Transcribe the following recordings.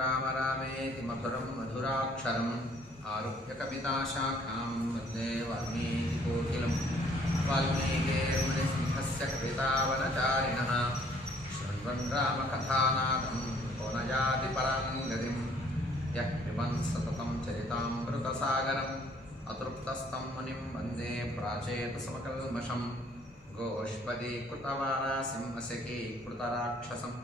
राम रामेति मधुरं मधुराक्षरम् आरुह्य कविताशाखां वन्दे वाल्मीकिकोकिलं वाल्मीकिर्मुनिसिंहस्य कवितावनचारिणः शृण्वन् रामकथानादं को न याति परां गतिम् यः पिबन् सततं चरितामृतसागरम् अतृप्तस्तं मुनिं वन्दे प्राचेतसमकल्मषम् गोष्पदीकृतवारासिंहशकीकृतराक्षसं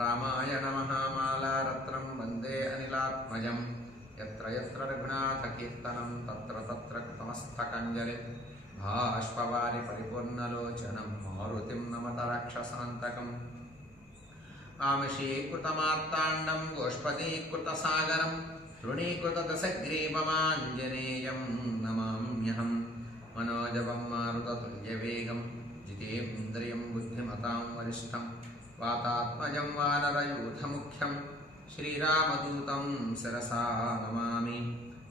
रामायणमहामालारत्नं वन्दे अनिलात्मजं यत्र यत्र रघुनाथकीर्तनं तत्र तत्र कृतमस्तकाञ्जलिं भाष्पवारि परिपूर्णलोचनं मारुतिं नमत राक्षसान्तकम् आमशीकृतमार्ताण्डं गोष्पदीकृतसागरं तृणीकृतदशग्रीवमाञ्जनेयं नमाम्यहं मनोजवं मारुततुल्यवेगं जितेन्द्रियं बुद्धिमतां वरिष्ठं वातात्मजं वानरयूथमुख्यं श्रीरामदूतं शिरसा नमामि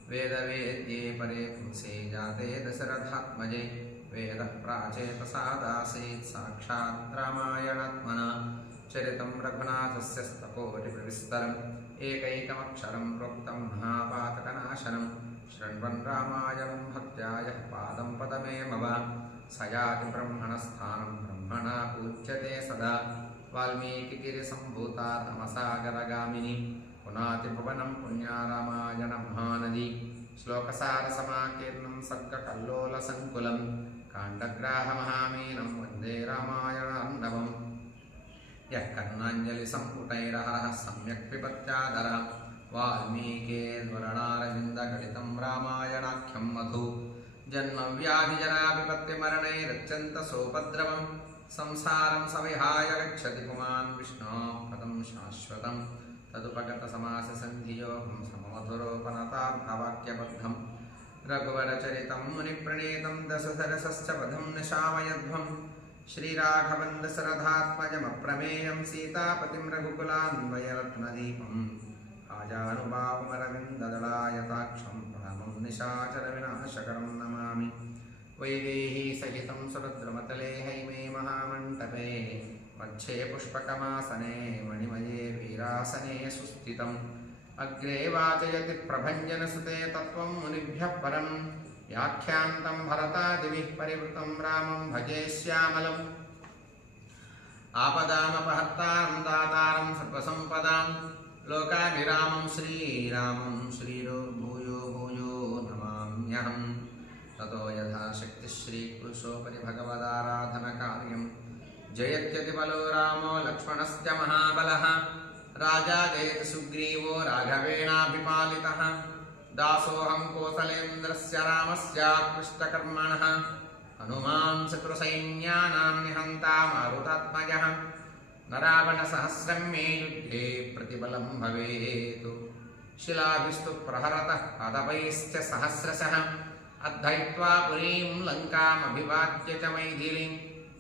वेदवेद्ये परे पुंसे जाते दशरथात्मजे वेदः प्राचेतसादासीत् साक्षात् रामायणात्मना चरितं रघुनाथस्य स्तकोटिप्रविस्तरम् एकैकमक्षरं प्रोक्तं महापातकनाशनं शृण्वन् रामायणं भक्त्या यः पादं पदमेव स याति ब्रह्मणस्थानं ब्रह्मणा पूज्यते सदा वाल्मीकिगिरिसम्भूता रामसागरगामिनी पुनाति भुवनं पुण्या रामायणमहानदी श्लोकसारसमाकीर्णं सर्गकल्लोलसङ्कुलं काण्डग्राहमहामीनं वन्दे रामायणार्णवम् यः कर्णाञ्जलिसम्पुटैरहरः सम्यक् पिबत्यादर वाल्मीकिर्वर्णारविन्दगलितं रामायणाख्यं मधु जन्मव्याधिजराविपत्तिमरणैरत्यन्तसोपद्रवं संसारं सविहाय गच्छति पुमान् विष्णोः पदं शाश्वतं तदुपगतसमाससन्धियोगं सममधुरोपनतार्थवाक्यबद्धं रघुवरचरितं मुनिप्रणीतं दशसरसश्च वधं निशामयध्वं श्रीराघवं दशरथात्मजमप्रमेयं सीतापतिं रघुकुलान्वयरत्नदीपम् आजानुभावमरविन्ददलायताक्षं रामं निशाचरविनाशकरं नमामि वैदेहीसहितं सुभद्रमतले हैमे महामण्टपे मध्ये पुष्पकमासने मणिमये वीरासने सुस्थितम् अग्रे वाचयति प्रभञ्जनसुते तत्त्वं मुनिभ्यः परं व्याख्यान्तं भरतादिभिः परिवृतं रामं भजे श्यामलम् आपदामपहर्तारं दातारं सर्वसम्पदां लोकाभिरामं श्रीरामं श्रीर्भूयो भूयो नमाम्यहं ततो यथाशक्तिः श्रीपुरुषोपरि भगवदाराधनकार्यं जयत्यतिबलो रामो लक्ष्मणस्य महाबलः राजा जयति सुग्रीवो राघवेणाभिपालितः दासोऽहं कोसलेन्द्रस्य रामस्याकृष्टकर्मणः हनुमान् शत्रुसैन्यानां निहन्ता मारुतात्मजः न रावणसहस्रं मे युद्धे प्रतिबलं भवेत् शिलाभिस्तु प्रहरतः पादपैश्च सहस्रशः अद्धयित्वा पुरीं लङ्कामभिवाद्य च मैथिलीं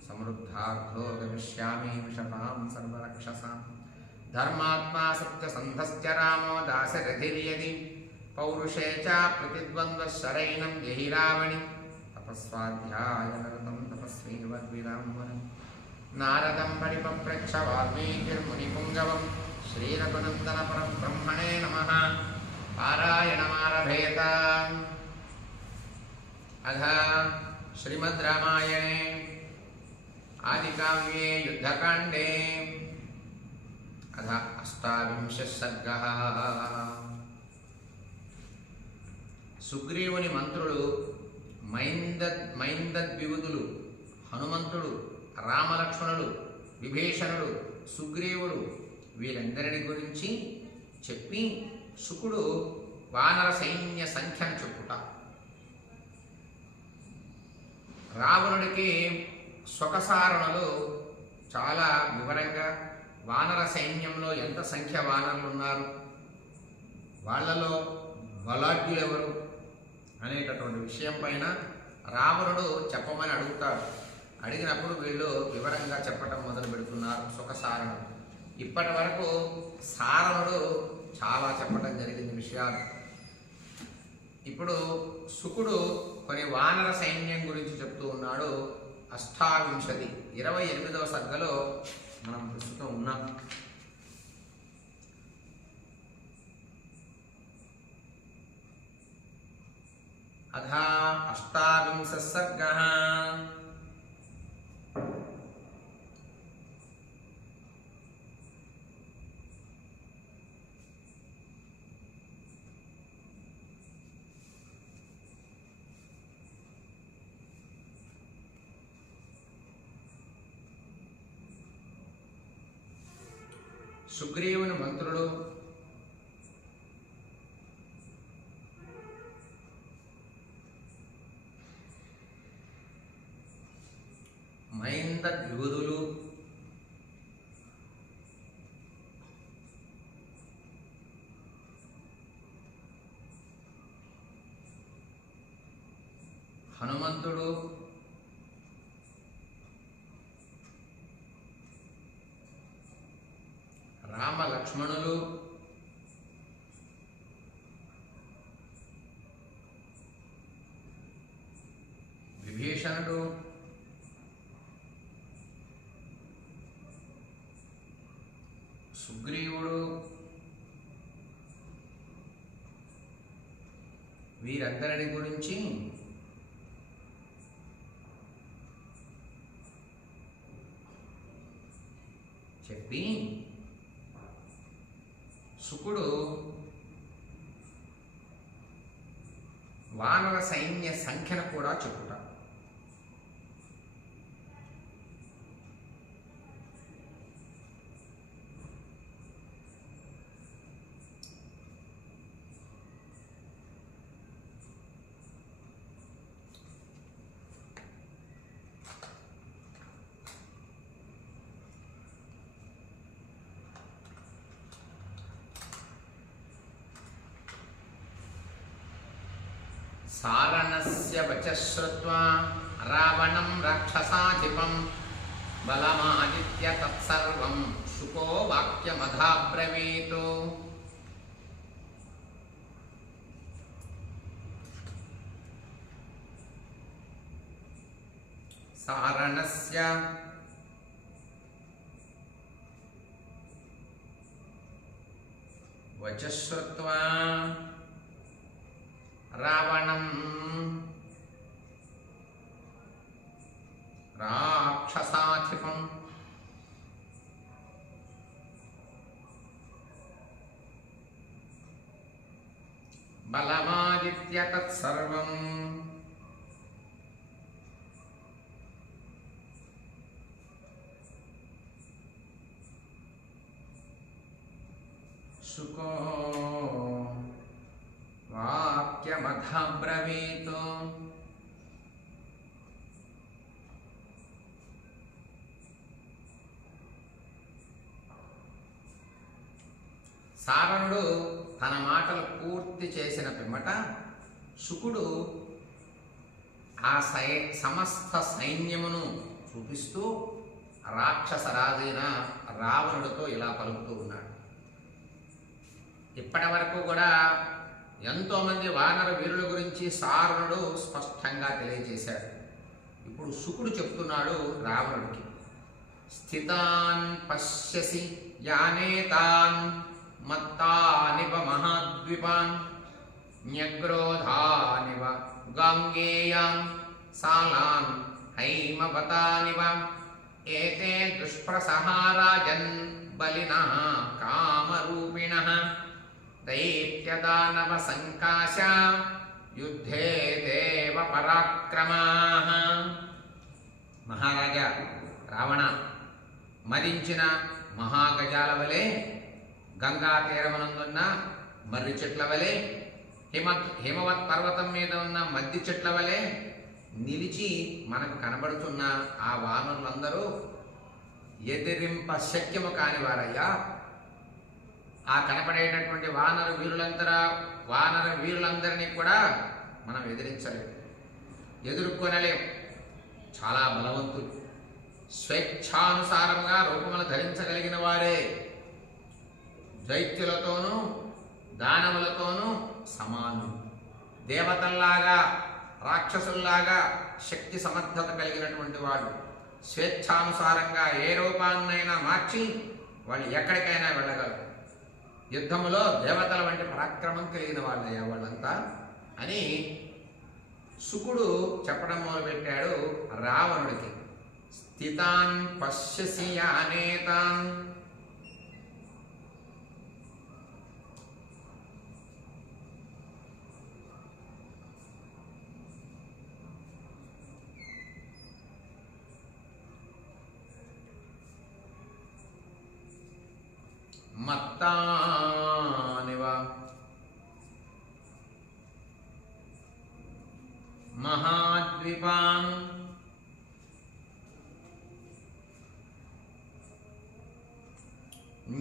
समृद्धार्थो गमिष्यामि विशतां सर्वरक्षसां धर्मात्मा सत्यसन्धश्च रामो दाशरथिर्यदि पौरुषे च प्रतिद्वन्द्वशरैनं जहि रावणि तपस्वाध्यायनरतं तपस्वीवद्विरामवनं नारदं परिपप्रच्छ वाल्मीकिर्मुनिपुङ्गवं श्रीरघुनन्दनपरं ब्रह्मणे नमः पारायणमारभेत अथ श्रीमद् रामायणे आदिकाव्ये युद्धकाण्डे अथ 28 सर्गः సుగ్రీవుని మంత్రులు మైందద్వివుదులు హనుమంతుడు రామలక్ష్మణుడు విభీషణుడు సుగ్రీవుడు వీరందరిని గురించి చెప్పి శుకుడు వానర సైన్య సంఖ్యను చెప్పుట రావణుడికి స్వకసారణలు చాలా వివరంగా వానర సైన్యంలో ఎంత సంఖ్య వానరులు ఉన్నారు వాళ్ళలో బలాఢ్యులు ఎవరు అనేటటువంటి విషయం పైన రావణుడు చెప్పమని అడుగుతాడు. అడిగినప్పుడు వీళ్ళు వివరంగా చెప్పటం మొదలు పెడుతున్నారు సుఖసారణం. ఇప్పటి వరకు సారణుడు చాలా చెప్పడం జరిగింది విషయాలు. ఇప్పుడు శుకుడు కొన్ని వానర సైన్యం గురించి చెప్తూ ఉన్నాడు. 28 28వ సర్గలో మనం ప్రస్తుతం ఉన్నాం. अथ अष्टाविंशः सर्गः। సుగ్రీవుని మంత్రులు మైందద్యూదులు హనుమంతుడు రామ లక్ష్మణులు విభీషణుడు సుగ్రీవుడు వీరందరిని గురించి చెప్పి శుకుడు వానర సైన్య సంఖ్యను కూడా చెప్పుట. సారణస్య వచః శ్రుత్వా రావణం రాక్షసాధిపం బలమాదిత్య తత్సర్వం శుకో వాక్యమధాబ్రవీత్. సారణస్య వచః శ్రుత్వా రావణం రాక్షసాధిపం బలమాదిత్య తత్సర్వం శుకో వాక్యమధాబ్రవీత్. సారణుడు తన మాటలు పూర్తి చేసిన పిమ్మట శుకుడు ఆ సమస్త సైన్యమును చూపిస్తూ రాక్షసరాజైన రావణుడితో ఇలా పలుకుతూ ఉన్నాడు. ఇప్పటి వరకు కూడా ఎంతోమంది వానర వీరుల గురించి సారణుడు స్పష్టంగా తెలియజేశాడు. ఇప్పుడు శుకుడు చెప్తున్నాడు రావణుడికి, స్థితాన్ పశ్యసి యానేతాన్ మత్తానివ మహాద్విపాన్ న్యగ్రోధానివ గాంగేయాన్ సాలాన్ హైమవతానివ ఏతే దుష్ప్రసహారాజన్ బలినః కామరూపిణః దైత్యదానవ సంకాశ యుద్ధే దేవ పరాక్రమాః. మహారాజా రావణ, మరించిన మహాగజాల వలె, గంగా తీరమునందున్న మర్రి చెట్ల వలె, హిమవత్ పర్వతం మీద ఉన్న మద్ది చెట్ల వలె నిలిచి మనకు కనబడుతున్న ఆ వానరులందరూ ఎదిరింప శక్యము కానివారయ్యా. ఆ కనపడేటటువంటి వానర వీరులందరినీ కూడా మనం ఎదిరించలేము, ఎదుర్కొనలేం. చాలా బలవంతులు, స్వేచ్ఛానుసారంగా రూపములు ధరించగలిగిన వారే. దైత్యులతోనూ దానవులతోనూ సమానులు. దేవతల్లాగా రాక్షసుల్లాగా శక్తి సమర్థత కలిగినటువంటి వాళ్ళు. స్వేచ్ఛానుసారంగా ఏ రూపాన్నైనా మార్చి వాళ్ళు ఎక్కడికైనా వెళ్ళగలరు. యుద్ధములో దేవతల వంటి పరాక్రమం కలిగిన వాళ్ళయ్యా వాళ్ళంతా అని శుకుడు చెప్పడం మొదలుపెట్టాడు రావణుడికి, స్థితాన్ పశ్యసి యానేతాన్ మత్తానివ మహాద్విపాన్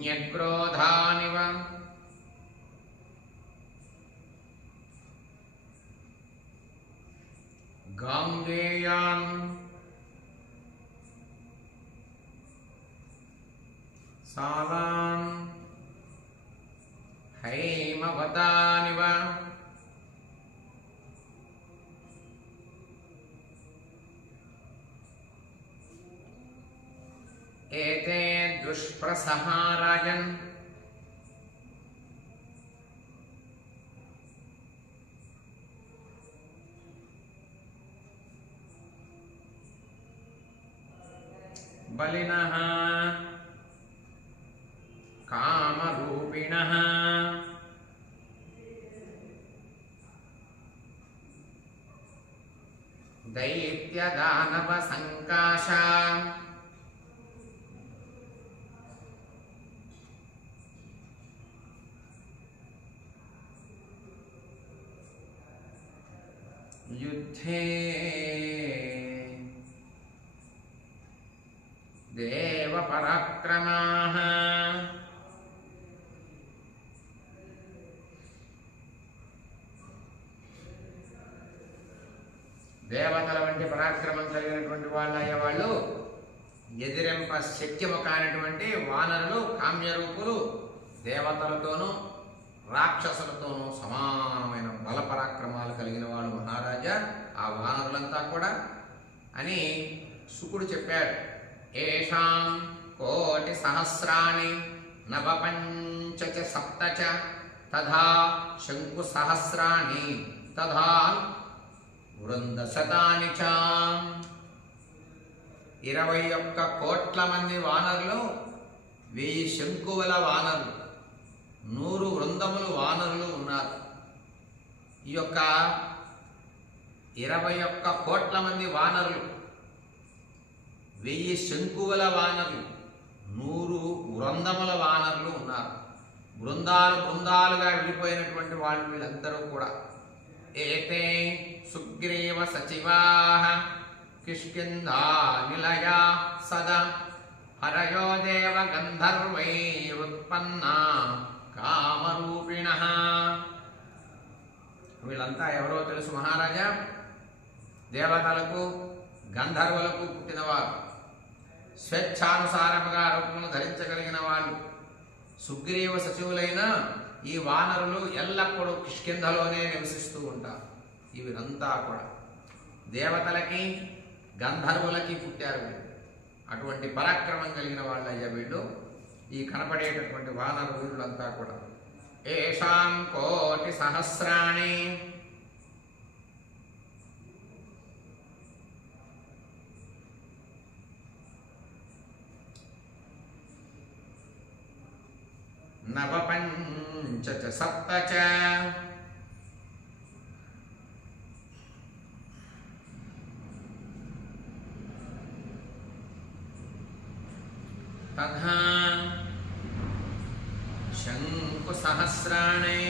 న్యక్రోధానివ గాంగేయాన్ సాలాన్ హైమవతానివ ఏతే దుష్ప్రసహారాజన్ బలినః కామరూపిణః దైత్యదానవ సంకాశ యుద్ధే దేవ పరాక్రమాః దేవతల వంటి పరాక్రమం కలిగినటువంటి వాళ్ళు అయ్యేవాళ్ళు ఎదిరింప శక్యము కానటువంటి వానరులు, కామ్యరూపులు దేవతలతోనూ రాక్షసులతోనూ సమానమైన బల పరాక్రమాలు కలిగిన వాళ్ళు మహారాజా ఆ వానరులంతా కూడా అని శుకుడు చెప్పాడు. ఏషాం కోటి సహస్రాణి నవపంచ సప్తచ తథా శంకు సహస్రాణి తథా వృందశతాని చ 21 కోట్ల మంది వానరులు, 1000 శంకువుల వానరులు, 100 వృందములు వానరులు ఉన్నారు. ఈ యొక్క 21 కోట్ల మంది వానరులు, 1000 శంకువుల వానరులు, 100 వృందముల వానరులు ఉన్నారు. బృందాలు బృందాలుగా విడిపోయినటువంటి వాళ్ళు వీళ్ళందరూ కూడా. ఏతే సుగ్రీవ సచివాః కిష్కింధా నిలయా సదా హరయో దేవ గంధర్వైరుత్పన్నా కామరూపిణః. వీళ్ళంతా ఎవరో తెలుసు మహారాజా? దేవతలకు గంధర్వులకు పుట్టినవారు, స్వేచ్ఛానుసారముగా రూపమును ధరించగలిగిన వాళ్ళు. సుగ్రీవ సచివులైన ఈ వానరులు ఎల్లప్పుడూ కిష్కింధలోనే నివసిస్తూ ఉంటారు. వీరంతా కూడా దేవతలకి గంధర్వులకి పుట్టారు. అటువంటి పరాక్రమం కలిగిన వాళ్ళు అయ్యా వీళ్ళు. ఈ కనపడేటటువంటి వానర వీరులంతా కూడా. ఏషాం కోటి సహస్రాణి నవపంచ సప్తచ తథా శంకు సహస్రాణి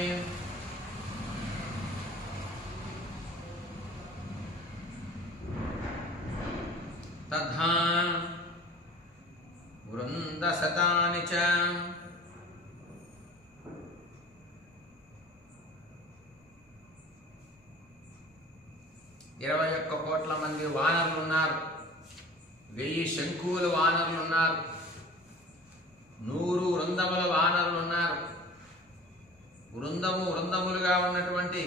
తథా వృందశతాని చ 21 కోట్ల మంది వానరులు ఉన్నారు, 1000 శంకువుల వానరులు ఉన్నారు, 100 వృందముల వానరులు ఉన్నారు. వృందములుగా ఉన్నటువంటి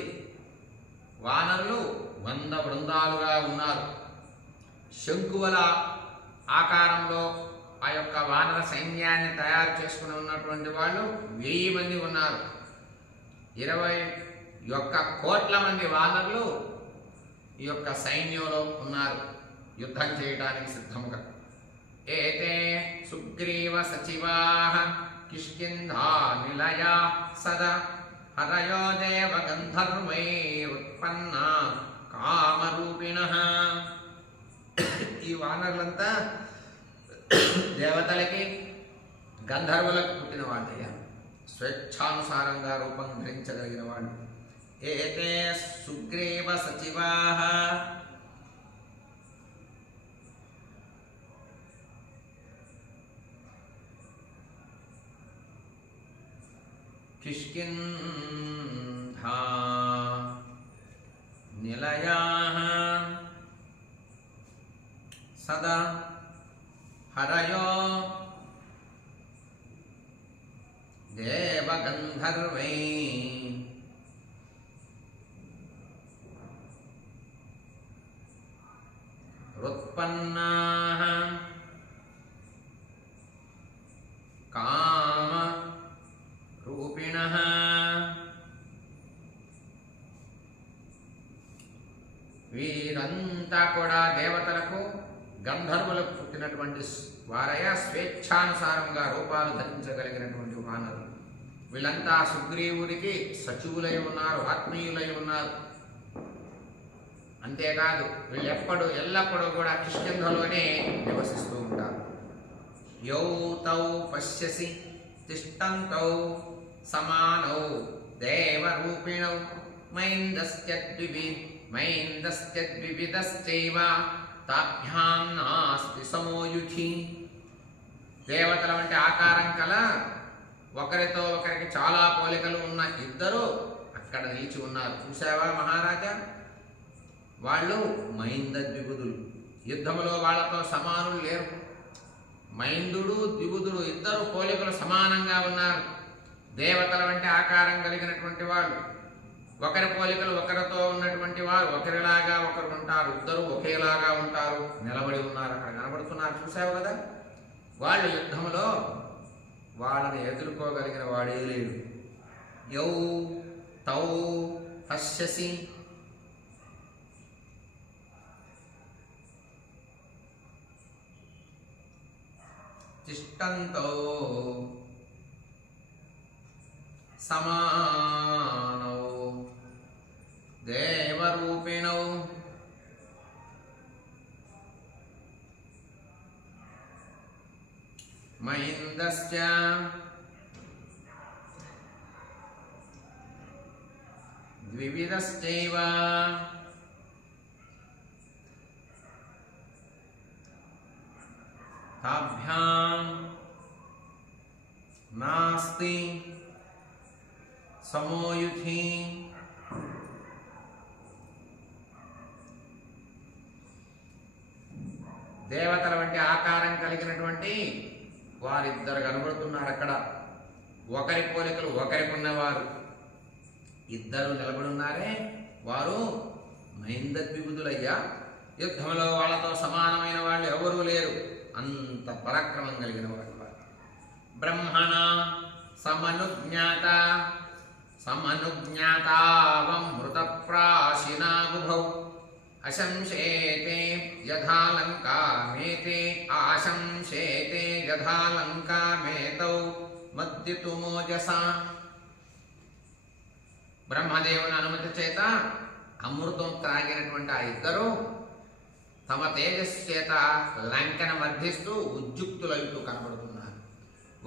వానరులు 100 బృందాలుగా ఉన్నారు. శంకువుల ఆకారంలో ఆ యొక్క వానర సైన్యాన్ని తయారు చేసుకుని ఉన్నటువంటి వాళ్ళు 1000 మంది ఉన్నారు. 21 కోట్ల మంది వానరులు ఈ యొక్క సైన్యంలో ఉన్నారు యుద్ధం చేయడానికి సిద్ధముగా. ఏతే సుగ్రీవ సచివాః కిష్కింధా నిలయా సదా హరయో దేవ గంధర్వైరుత్పన్నా కామరూపిణః. ఈ వానరులంతా దేవతలకి గంధర్వులకు పుట్టిన వాళ్ళయ్యా, స్వేచ్ఛానుసారంగా రూపం ధరించగలిగిన వాళ్ళు. ఏతే సుగ్రీవ సచివాః కిష్కింధా నిలయాః సదా హరయో దేవగంధర్వై ఉత్పన్నాః కామ రూపిణః. వీరంతా కూడా దేవతలకు గంధర్వులకు పుట్టినటువంటి వారయ, స్వేచ్ఛానుసారంగా రూపాలు ధరించగలిగినటువంటి వానరులు. వీళ్ళంతా సుగ్రీవుడికి సచివులై ఉన్నారు, ఆత్మీయులై ఉన్నారు. అంతేకాదు వీళ్ళు ఎల్లప్పుడూ కూడా కిష్కింధలోనే నివసిస్తూ ఉంటారు. యౌ తౌ పశ్యసి తిష్టంతౌ సమానౌ దేవరూపిణౌ మైందస్త్యద్వివిధశ్చైవ తాభ్యాం నాస్తి సమోయుధి. దేవతల వంటి ఆకారం కల, ఒకరితో ఒకరికి చాలా పోలికలు ఉన్న ఇద్దరు అక్కడ నిలిచి ఉన్నారు. చూసావా మహారాజా, వాళ్ళు మైందద్విబుధులు. యుద్ధములో వాళ్ళతో సమానులు లేరు. మైందుడు ద్విబుధుడు ఇద్దరు పోలికలు సమానంగా ఉన్నారు. దేవతల వంటి ఆకారం కలిగినటువంటి వాళ్ళు, ఒకరి పోలికలు ఒకరితో ఉన్నటువంటి వారు, ఒకరిలాగా ఒకరు ఉంటారు. ఇద్దరు ఒకేలాగా ఉంటారు, నిలబడి ఉన్నారు, అక్కడ కనబడుతున్నారు. చూసావు కదా, వాళ్ళు యుద్ధంలో వాళ్ళని ఎదుర్కోగలిగిన వాడే లేడు. యౌ తౌ పశ్యసి తిష్టంతో సమానౌ దేవరూపిణౌ మైందశ్చ ద్వివిధశ్చైవ తాభ్యాం నాస్తి సమోయుధి. దేవతల వంటి ఆకారం కలిగినటువంటి వారిద్దరు కనబడుతున్నారు అక్కడ. ఒకరి పోలికలు ఒకరికి ఉన్నవారు ఇద్దరు నిలబడున్నారే, వారు మైందద్విబుధులయ్యా. యుద్ధంలో వాళ్ళతో సమానమైన వాళ్ళు ఎవరూ లేరు, అంత పరాక్రమం కలిగిన వాడు. బ్రహ్మణ సమనుజ్ఞాతావమృత ప్రాశినాగుభౌ అశంశేతే యథాలంకామేతే ఆశంశేతే యథాలంకామేతౌ మద్యతుమోజసా. బ్రహ్మదేవుని అనుమతి చేత అమృతం త్రాగినటువంటి ఆ ఇద్దరు తమ తేజస్సు చేత లంకను మర్దిస్తూ ఉద్యుక్తులైతూ కనబడుతున్నారు.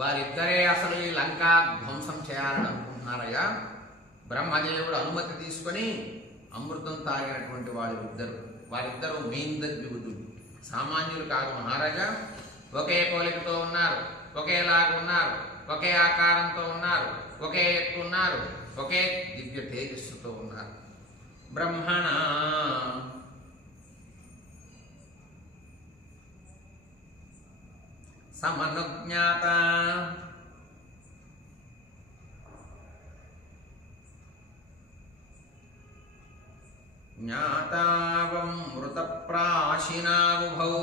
వారిద్దరే అసలు ఈ లంకా ధ్వంసం చేయాలని అనుకుంటున్నారయ్యా. బ్రహ్మదేవుడు అనుమతి తీసుకొని అమృతం తాగినటువంటి వారిద్దరూ మైందద్విబుధులు, సామాన్యులు కాదు మహారాజా. ఒకే పోలికతో ఉన్నారు, ఒకేలాగా ఉన్నారు, ఒకే ఆకారంతో ఉన్నారు, ఒకే ఎత్తు ఉన్నారు, ఒకే దివ్య తేజస్సుతో ఉన్నారు. బ్రహ్మణ సమనుజ్ఞాత జ్ఞాతావమృత ప్రాశినావుభౌ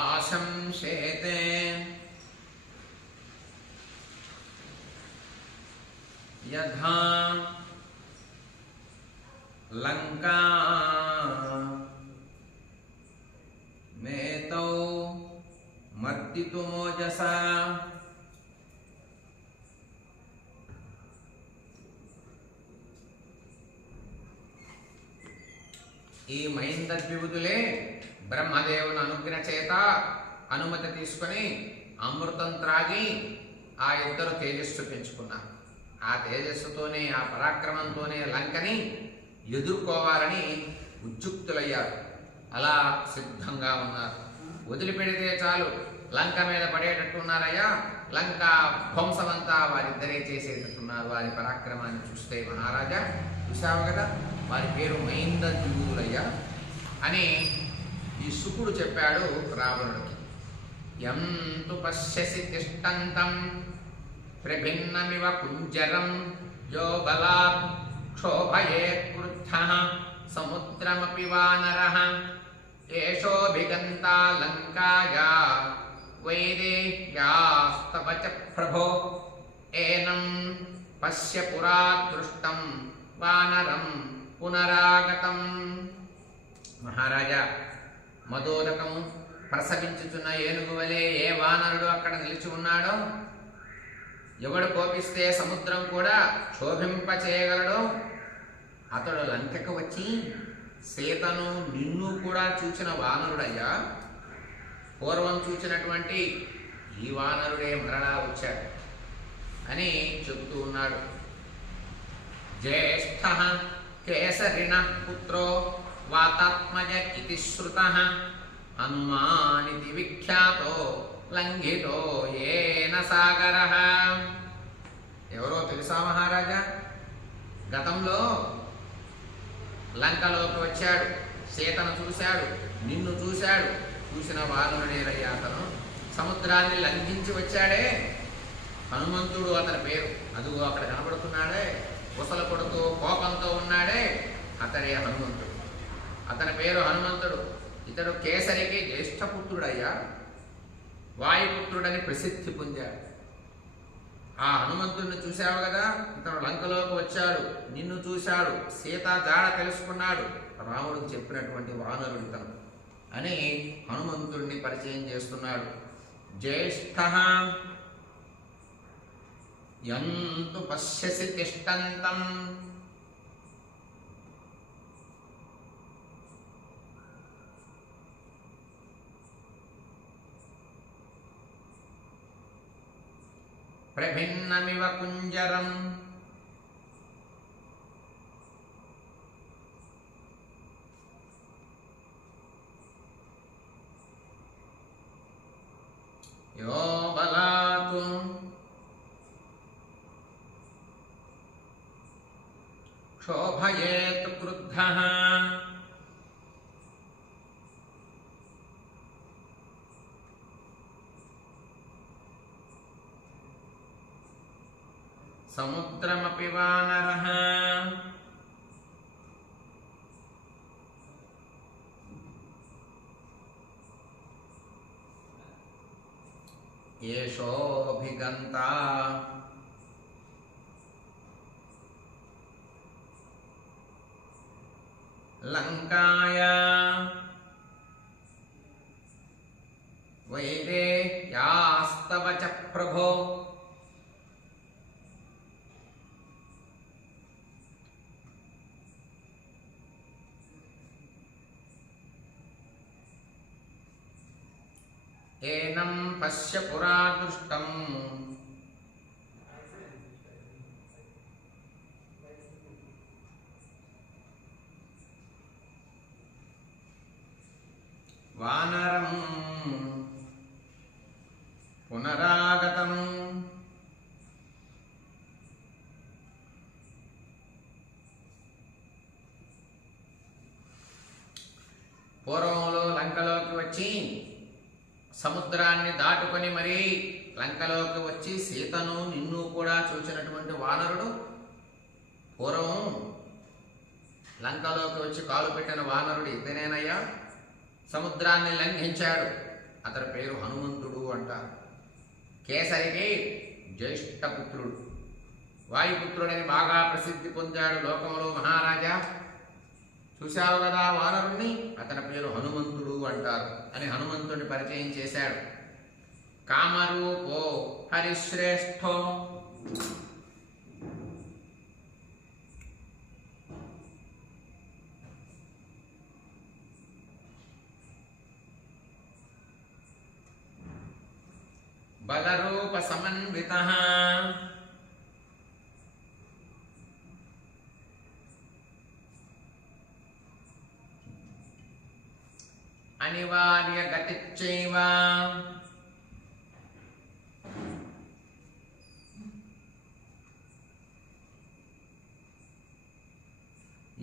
ఆశంశేతే యథా లంకా నేతౌ మర్దితుమోజసా ఈ మైందద్విబుధులే బ్రహ్మదేవుని అనుగ్రహ చేత అనుమతి తీసుకొని అమృతం త్రాగి ఆ ఇద్దరు తేజస్సు పెంచుకున్నారు. ఆ తేజస్సుతోనే ఆ పరాక్రమంతోనే లంకని ఎదుర్కోవాలని ఉద్యుక్తులయ్యారు. అలా సిద్ధంగా ఉన్నారు. వదిలిపెడితే చాలు లంక మీద పడేటట్టున్నారయ్యా. లంక ధ్వంసమంతా వారిద్దరే చేసేటట్టున్నారు. వారి పరాక్రమాన్ని చూస్తే మహారాజా చూసావు కదా, వారి పేరు మైందద్విబుధులయ్యా అని ఈ శుకుడు చెప్పాడు రావణుడికి. యంతు పశ్యసి తిష్టంతం ప్రభిన్నమివ కుంజరం యో బలాత్ క్షోభయేత్ క్రుద్ధః సముద్రమపి వానరః ఏషోభిగంతా లంకాయా వైదేహ్యాస్తవ చ ప్రభో ఏనం పశ్య పురా దృష్టం వానరం పునరాగతం. మహారాజా, మదోదకము ప్రసవించుచున్న ఏనుగు వలె ఏ వానరుడు అక్కడ నిలిచి ఉన్నాడో, ఎవడు కోపిస్తే సముద్రం కూడా క్షోభింపచేయగలడో అతడు లంకకు వచ్చి సీతను నిన్ను కూడా చూచిన వానరుడయ్యా. పూర్వం చూచినటువంటి ఈ వానరుడే మరలా వచ్చాడు అని చెబుతూ ఉన్నాడు. జ్యేష్ఠ కేసరిణ పుత్రో వాతాత్మజ ఇతి శ్రుతః హనుమానితి విఖ్యాతో లంఘితో ఏన సాగరః. ఎవరో తెలుసా మహారాజా? గతంలో లంకలోకి వచ్చాడు, సీతను చూశాడు, నిన్ను చూశాడు. చూసిన వానరుడేరయ్యా అతను. సముద్రాన్ని లంఘించి వచ్చాడే హనుమంతుడు అతని పేరు. అదుగో అక్కడ కనబడుతున్నాడే, ఉసల కొడుతూ కోపంతో ఉన్నాడే, అతడే హనుమంతుడు. అతని పేరు హనుమంతుడు. ఇతడు కేసరికి జ్యేష్ఠపుత్రుడయ్యా, వాయుపుత్రుడని ప్రసిద్ధి పొందాడు. ఆ హనుమంతుడిని చూశావు కదా, ఇతను లంకలోకి వచ్చాడు, నిన్ను చూశాడు, సీత జాడ తెలుసుకున్నాడు, రాముడికి చెప్పినటువంటి వానరుడు ఇతను అని హనుమంతుడిని పరిచయం చేస్తున్నాడు. జ్యేష్ఠ యంతు పశ్యసి తిష్టంతం ప్రభిన్నమివ కుంజరం యో బలాతు క్షోభయేత్ క్రుద్ధః సముద్రమపి వానరః ఏషోభిగంతా లంకాయా వైదేహ్యాస్తవ చ ప్రభో. ఏనం పశ్య పురా దృష్టం వానరం పునరాగతం. పూర్వంలో లంకలోకి వచ్చి సముద్రాన్ని దాటుకొని మరీ లంకలోకి వచ్చి సీతను నిన్ను కూడా చూసినటువంటి వానరుడు పూర్వం లంకలోకి వచ్చి కాలు పెట్టిన వానరుడు ఇతనేనయ్యా. సముద్రాన్ని లంఘించాడు. అతని పేరు హనుమంతుడు అంటారు. కేసరికి జ్యేష్ఠపుత్రుడు. వాయుపుత్రుడని బాగా ప్రసిద్ధి పొందాడు లోకంలో మహారాజా. చూశావు కదా వానరుణ్ణి, అతని పేరు హనుమంతుడు అంటారు అని హనుమంతుడిని పరిచయం చేశాడు. కామరూపో హరిశ్రేష్ఠో బలరూప సమన్వితః అనివార్య గతిశ్చైవ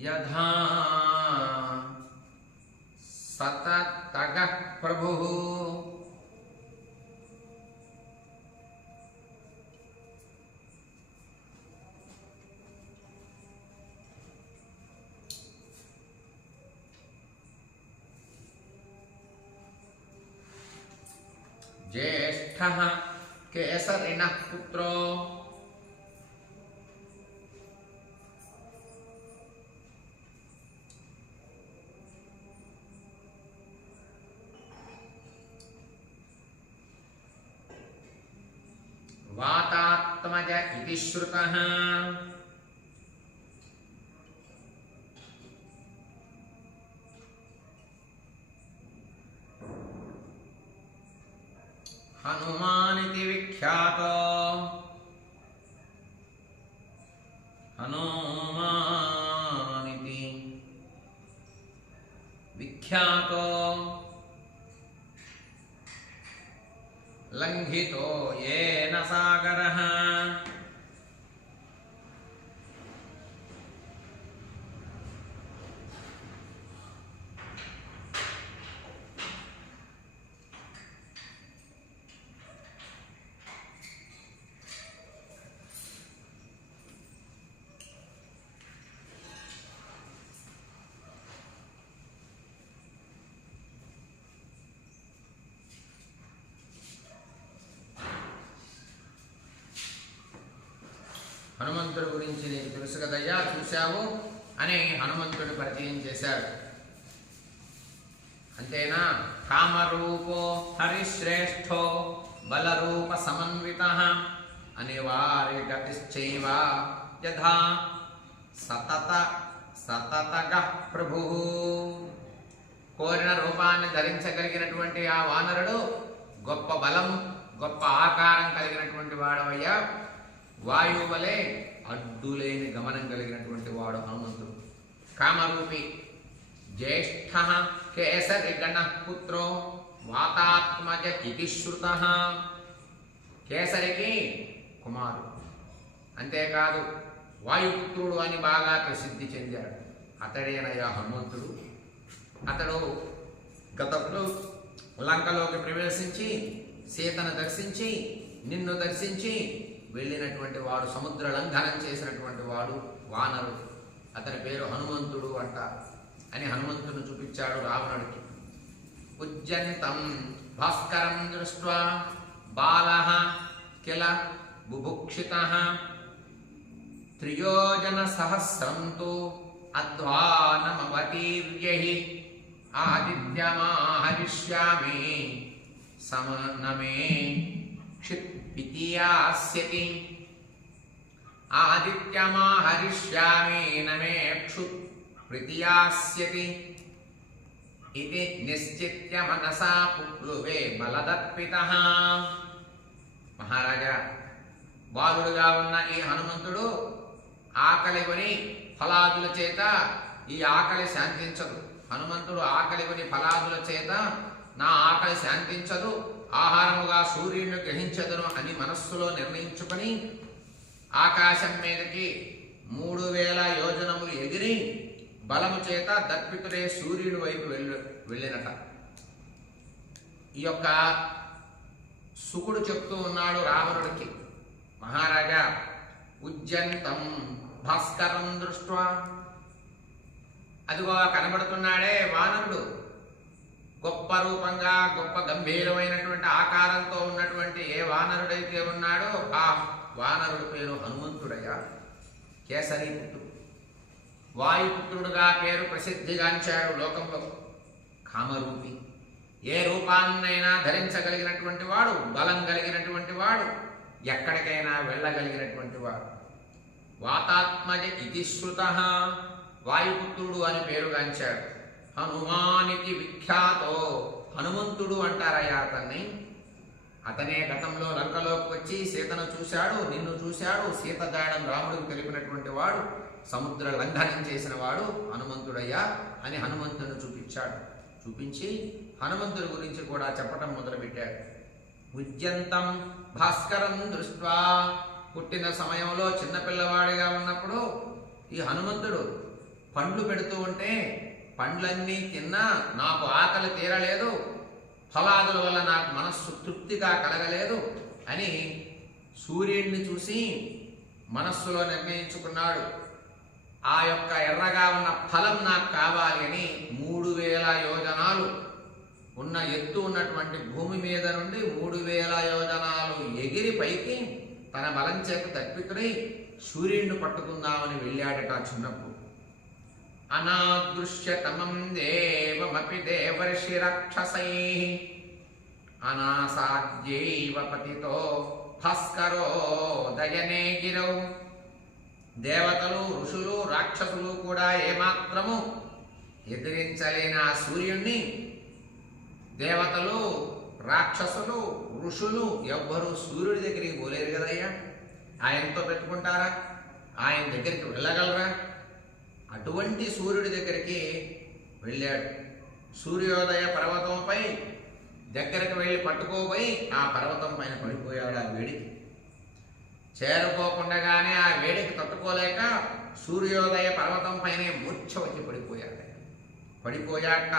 యథా సతతగః ప్రభుః. ज्येष्ठः केसरिणः पुत्रो वातात्मज इति श्रुतः. हनुमानिति विख्यातो हनुमानिति विख्यातो लंघितो येन सागरः. హనుమంతుడి గురించి నీకు తెలుసు కదయ్యా, చూశావు అని హనుమంతుడిని పరిచయం చేశాడు. అంతేనా? కామరూపో హరిశ్రేష్ఠో బలరూప సమన్వితః అనివార్య గతిశ్చైవ యథా సతతగః ప్రభుః. కోరిన రూపాన్ని ధరించగలిగినటువంటి ఆ వానరుడు గొప్ప బలం, గొప్ప ఆకారం కలిగినటువంటి వాడవయ్యా. వాయువు వలె అడ్డులేని గమనం కలిగినటువంటి వాడు హనుమంతుడు. కామరూపి. జ్యేష్ఠః కేసరిగణః పుత్రో వాతాత్మజ ఇతి శ్రుతః. కేసరికి కుమారుడు, అంతేకాదు వాయుపుత్రుడు అని బాగా ప్రసిద్ధి చెందాడు. అతడేనయ్యా హనుమంతుడు. అతడు గతంలో లంకలోకి ప్రవేశించి సీతను దర్శించి నిన్ను దర్శించి వెళ్ళినటువంటి వాడు, సముద్ర లంఘనం చేసినటువంటి వాడు వానరుడు. అతని పేరు హనుమంతుడు అంట అని హనుమంతుడు చూపించాడు రావణుడికి. ఉజ్జంతం భాస్కరం దృష్ట్వా బాలః కిల బుభుక్షితః త్రియోజన సహస్రం తు అధ్వానమవతీర్యహి ఆదిత్యమాహరిష్యామి సమనమే క్షిత్పితియాస్యతి. ఆదిత్యమాహరిష్యామి నమే క్షుత్ ప్రీతియాస్యతి ఇది నిశ్చిత్య మనసా పుప్లువే బలదర్పితః. మహారాజా, బాలుడుగా ఉన్న ఈ హనుమంతుడు ఆకలి కొని ఫలాదుల చేత ఈ ఆకలి శాంతించదు. హనుమంతుడు ఆకలి కొని ఫలాదుల చేత నా ఆకలి శాంతించదు, ఆహారముగా సూర్యుడిని గ్రహించదును అని మనస్సులో నిర్ణయించుకొని ఆకాశం మీదకి 3000 యోజనములు ఎగిరి బలము చేత దర్పితుడే సూర్యుడి వైపు వెళ్ళినట. ఈ యొక్క సుకుడు చెప్తూ ఉన్నాడు రావణుడికి, మహారాజా ఉజ్జంతం భాస్కరం దృష్ట్వా, అదిగో కనబడుతున్నాడే వానరుడు, గొప్ప రూపంగా గొప్ప గంభీరమైనటువంటి ఆకారంతో ఉన్నటువంటి ఏ వానరుడైతే ఉన్నాడో ఆ వానరుడి పేరు హనుమంతుడయ్యా, కేసరి పుత్రుడు. వాయుపుత్రుడుగా పేరు ప్రసిద్ధిగాంచాడు లోకంలో. కామరూపి, ఏ రూపాన్నైనా ధరించగలిగినటువంటి వాడు, బలం కలిగినటువంటి వాడు, ఎక్కడికైనా వెళ్ళగలిగినటువంటి వాడు. వాతాత్మజ ఇతి శ్రుతః, వాయుపుత్రుడు అని పేరుగాంచాడు. హనుమానికి విఖ్యాతో, హనుమంతుడు అంటారయ్యా అతన్ని. అతనే గతంలో లంకలోకి వచ్చి సీతను చూశాడు, నిన్ను చూశాడు, సీత జాడను రాముడికి తెలిపినటువంటి వాడు, సముద్ర లంఘనం చేసిన వాడు హనుమంతుడయ్యా అని హనుమంతుని చూపించాడు. చూపించి హనుమంతుడి గురించి కూడా చెప్పటం మొదలుపెట్టాడు. ఉద్యంతం భాస్కరం దృష్ట్వా, పుట్టిన సమయంలో చిన్నపిల్లవాడిగా ఉన్నప్పుడు ఈ హనుమంతుడు పండ్లు పెడుతూ ఉంటే పండ్లన్నీ తిన్నా నాకు ఆకలి తీరలేదు, ఫలాదుల వల్ల నాకు మనస్సు తృప్తిగా కలగలేదు అని సూర్యుడిని చూసి మనస్సులో నిర్ణయించుకున్నాడు. ఆ యొక్క ఎర్రగా ఉన్న ఫలం నాకు కావాలి అని 3000 యోజనాలు ఉన్న ఎత్తు ఉన్నటువంటి భూమి మీద నుండి 3000 యోజనాలు ఎగిరి పైకి తన బలం చేత తప్పితుడై సూర్యుడిని పట్టుకుందామని వెళ్ళాడట చిన్నప్పుడు. అనాదృశ్యతమం దేవమపి దేవర్షి రాక్షసై అనాసాద్యైవ పతితో భాస్కరో దయనే గిరౌ. దేవతలు, ఋషులు, రాక్షసులు కూడా ఏమాత్రము ఎదిరించలేని ఆ సూర్యుణ్ణి దేవతలు, రాక్షసులు, ఋషులు ఎవ్వరూ సూర్యుడి దగ్గరికి పోలేరు కదయ్యా. ఆయనతో పెట్టుకుంటారా? ఆయన దగ్గరికి వెళ్ళగలరా? అటువంటి సూర్యుడి దగ్గరికి వెళ్ళాడు. సూర్యోదయ పర్వతంపై దగ్గరకు వెళ్ళి పట్టుకోపోయి ఆ పర్వతం పైన పడిపోయాడు. ఆ వేడికి చేరుకోకుండగానే ఆ వేడికి తట్టుకోలేక సూర్యోదయ పర్వతం పైనే మూర్ఛ వచ్చి పడిపోయాట.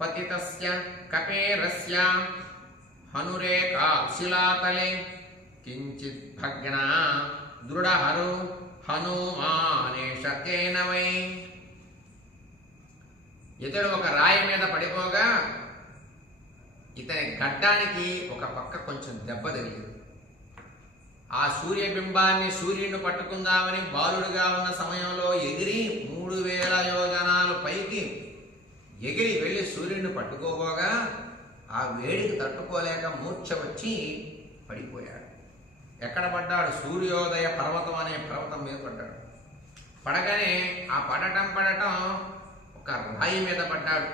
పతితస్య కపేరస్య హనురేఖా శిలాతలే కించిత్ భగ్న దృఢహరు హనుమానేషకేన వై. ఇతడు ఒక రాయి మీద పడిపోగా ఇతని గడ్డానికి ఒక పక్క కొంచెం దెబ్బ తగిలింది. ఆ సూర్యబింబాన్ని, సూర్యుడిని పట్టుకుందామని బాలుడుగా ఉన్న సమయంలో ఎగిరి 3000 యోజనాలు పైకి ఎగిరి వెళ్ళి సూర్యుడిని పట్టుకోబోగా ఆ వేడికి తట్టుకోలేక మూర్ఛ వచ్చి పడిపోయాడు. ఎక్కడ పడ్డాడు? సూర్యోదయ పర్వతం అనే పర్వతం మీద పడ్డాడు. పడగానే ఆ పడటం ఒక రాయి మీద పడ్డాడు.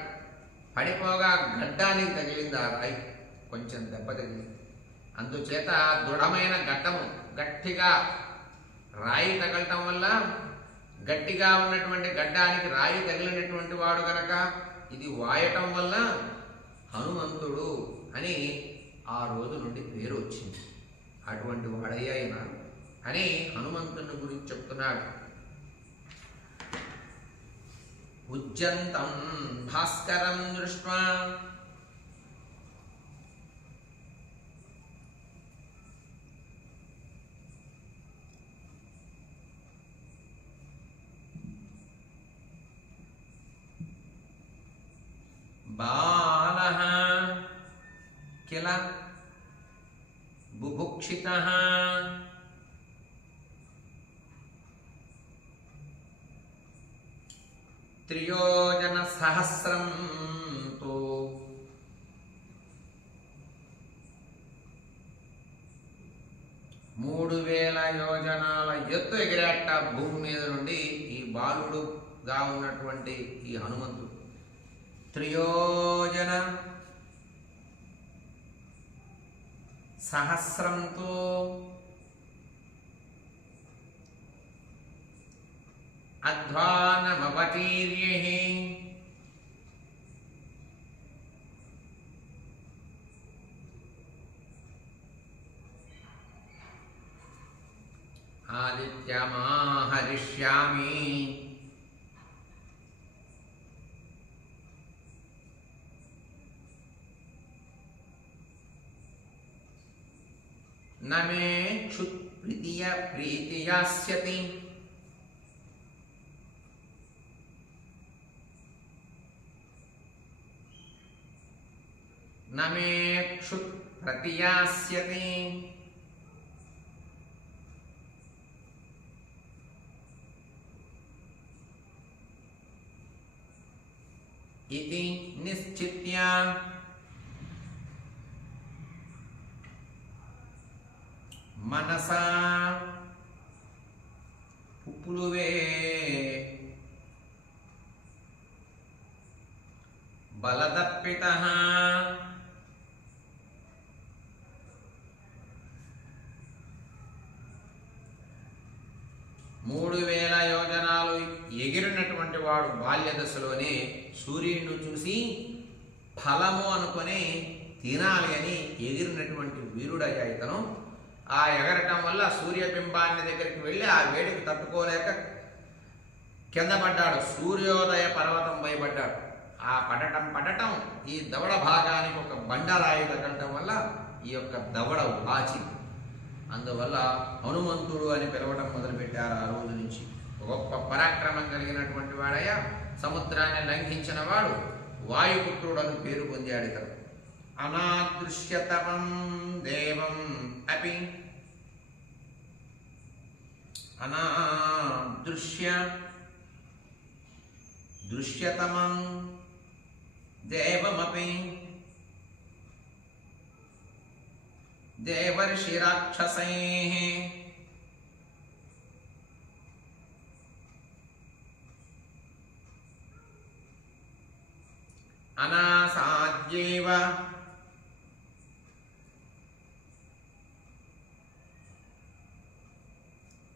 పడిపోగా గడ్డానికి తగిలింది. ఆ రాయి కొంచెం దెబ్బ తగిలింది. అందుచేత దృఢమైన గడ్డము, గట్టిగా రాయి తగలటం వల్ల గట్టిగా ఉన్నటువంటి గడ్డానికి రాయి తగిలినటువంటి వాడు గనక ఇది వాయటం వల్ల హనుమంతుడు అని ఆ రోజు నుండి పేరు వచ్చింది. అటువంటి వాడయ్యాయన అని హనుమంతుని గురించి చెప్తున్నాడు. ఉజ్జంతం భాస్కరం దృష్ట్వా, బాలః కిల బుభుక్షితః త్రియోజన సహస్రం తో 3000 యోజనాల ఎత్తు ఎగిరాట భూమి మీద నుండి ఈ బాలుడుగా ఉన్నటువంటి ఈ హనుమంతుడు. త్రియోజన సహస్రంతో అధ్వానమవతీర్యః ఆదిత్యమాహరిష్యామి నమే క్షుత్ప్రీతియ ప్రీతియాస్యతి నమే క్షుత్ ప్రతియాస్యతి ఇది నిశ్చిత్య మనసా పుప్పులువే బలదర్పితః 3000 యోజనాలు ఎగిరినటువంటి వాడు బాల్య దశలోనే సూర్యుడిని చూసి ఫలము అనుకొని తినాలి అని ఎగిరినటువంటి వీరుడయ్యా ఇతను. ఆ ఎగరటం వల్ల సూర్యబింబాన్ని దగ్గరికి వెళ్ళి ఆ వేడికి తట్టుకోలేక కింద పడ్డాడు. సూర్యోదయ పర్వతంపై పడ్డాడు. ఆ పడటం ఈ దవడ భాగానికి ఒక బండరాయి తగలటం వల్ల ఈ యొక్క దవడ వాచింది. అందువల్ల హనుమంతుడు అని పిలవడం మొదలుపెట్టారు ఆ రోజు నుంచి. గొప్ప పరాక్రమం కలిగినటువంటి వాడయ్యా, సముద్రాన్ని లంఘించిన వాడు, వాయుపుత్రుడు అని పేరు పొందాడు ఇతడు. అనాదృశ్యతమం దేవం అపి దృశ్యతమం దేవమపి దేవర్షి రాక్షసైః అనాసాద్యేవ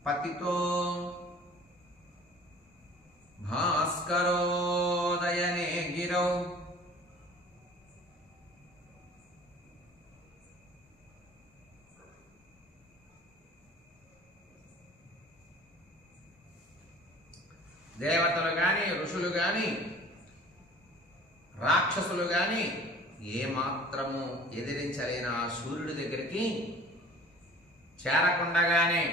పతితో భాస్కరోదయనే గిరౌ దేవతలు గాని, ఋషులు గాని, రాక్షసులు గాని ఏమాత్రము ఎదిరించలేని ఆ సూర్యుడి దగ్గరికి చేరకుండగానే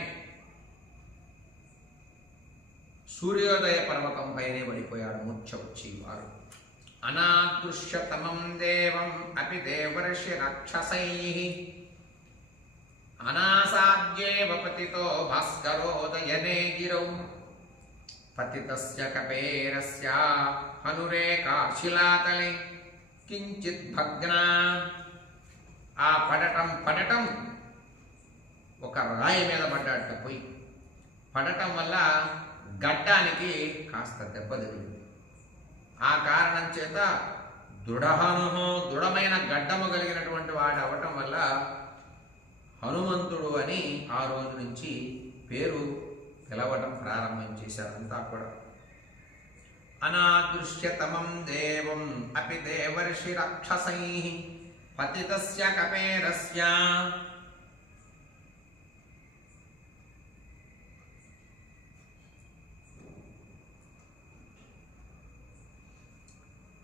సూర్యోదయ పర్వతం పైనే పడిపోయాడు మూర్ఛ వచ్చి వారు. అనాదృశ్యతమం దేవం అపి దేవర్షి రాక్షసైః అనాసాద్యేవ పతితో భాస్కరోదయనే గిరౌ పతితస్య కపేరస్య హనురేకా శిలాతలే కించిత్ భగ్నా. ఆ పడటం ఒక రాయి మీద పడ్డాట. పోయి పడటం వల్ల గడ్డానికి కాస్త దెబ్బ తగిలింది. ఆ కారణం చేత దృఢమైన గడ్డము కలిగినటువంటి వాడు అవటం వల్ల హనుమంతుడు అని ఆ రోజు నుంచి పేరు పిలవటం ప్రారంభం చేశారంతా కూడా. అనాదృశ్యతమం దేవం అపి దేవర్షి రాక్షసైః పతితస్య కపేరస్య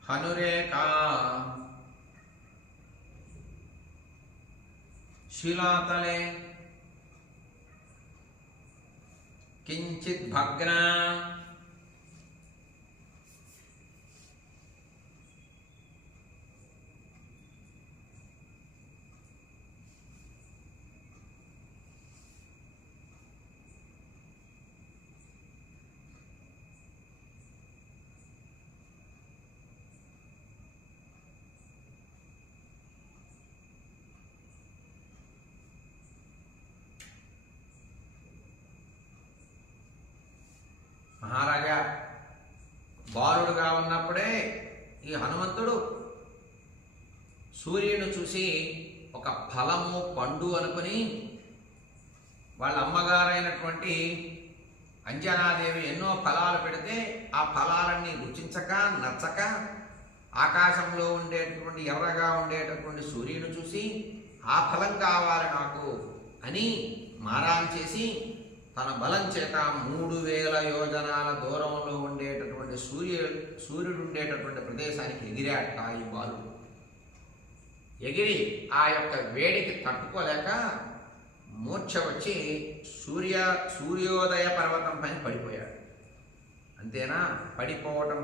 హనురేకా శిలాతలే కించిత్ భగ్నా. మహారాజా బాలుడుగా ఉన్నప్పుడే ఈ హనుమంతుడు సూర్యుని చూసి ఒక ఫలము పండు అనుకుని వాళ్ళ అమ్మగారైనటువంటి అంజనాదేవి ఎన్నో ఫలాలు పెడితే ఆ ఫలాలన్నీ రుచించక నచ్చక ఆకాశంలో ఉండేటటువంటి ఎర్రగా ఉండేటటువంటి సూర్యుని చూసి ఆ ఫలం కావాలి నాకు అని మారాం చేసి తన బలం చేత 3000 యోజనాల దూరంలో ఉండేటటువంటి సూర్యుడు ఉండేటటువంటి ప్రదేశానికి ఎగిరాట ఈ బాలుడు. ఎగిరి ఆ యొక్క వేడికి తట్టుకోలేక మూర్ఛ వచ్చి సూర్యోదయ పర్వతం పైన పడిపోయాడు. అంతేనా, పడిపోవటం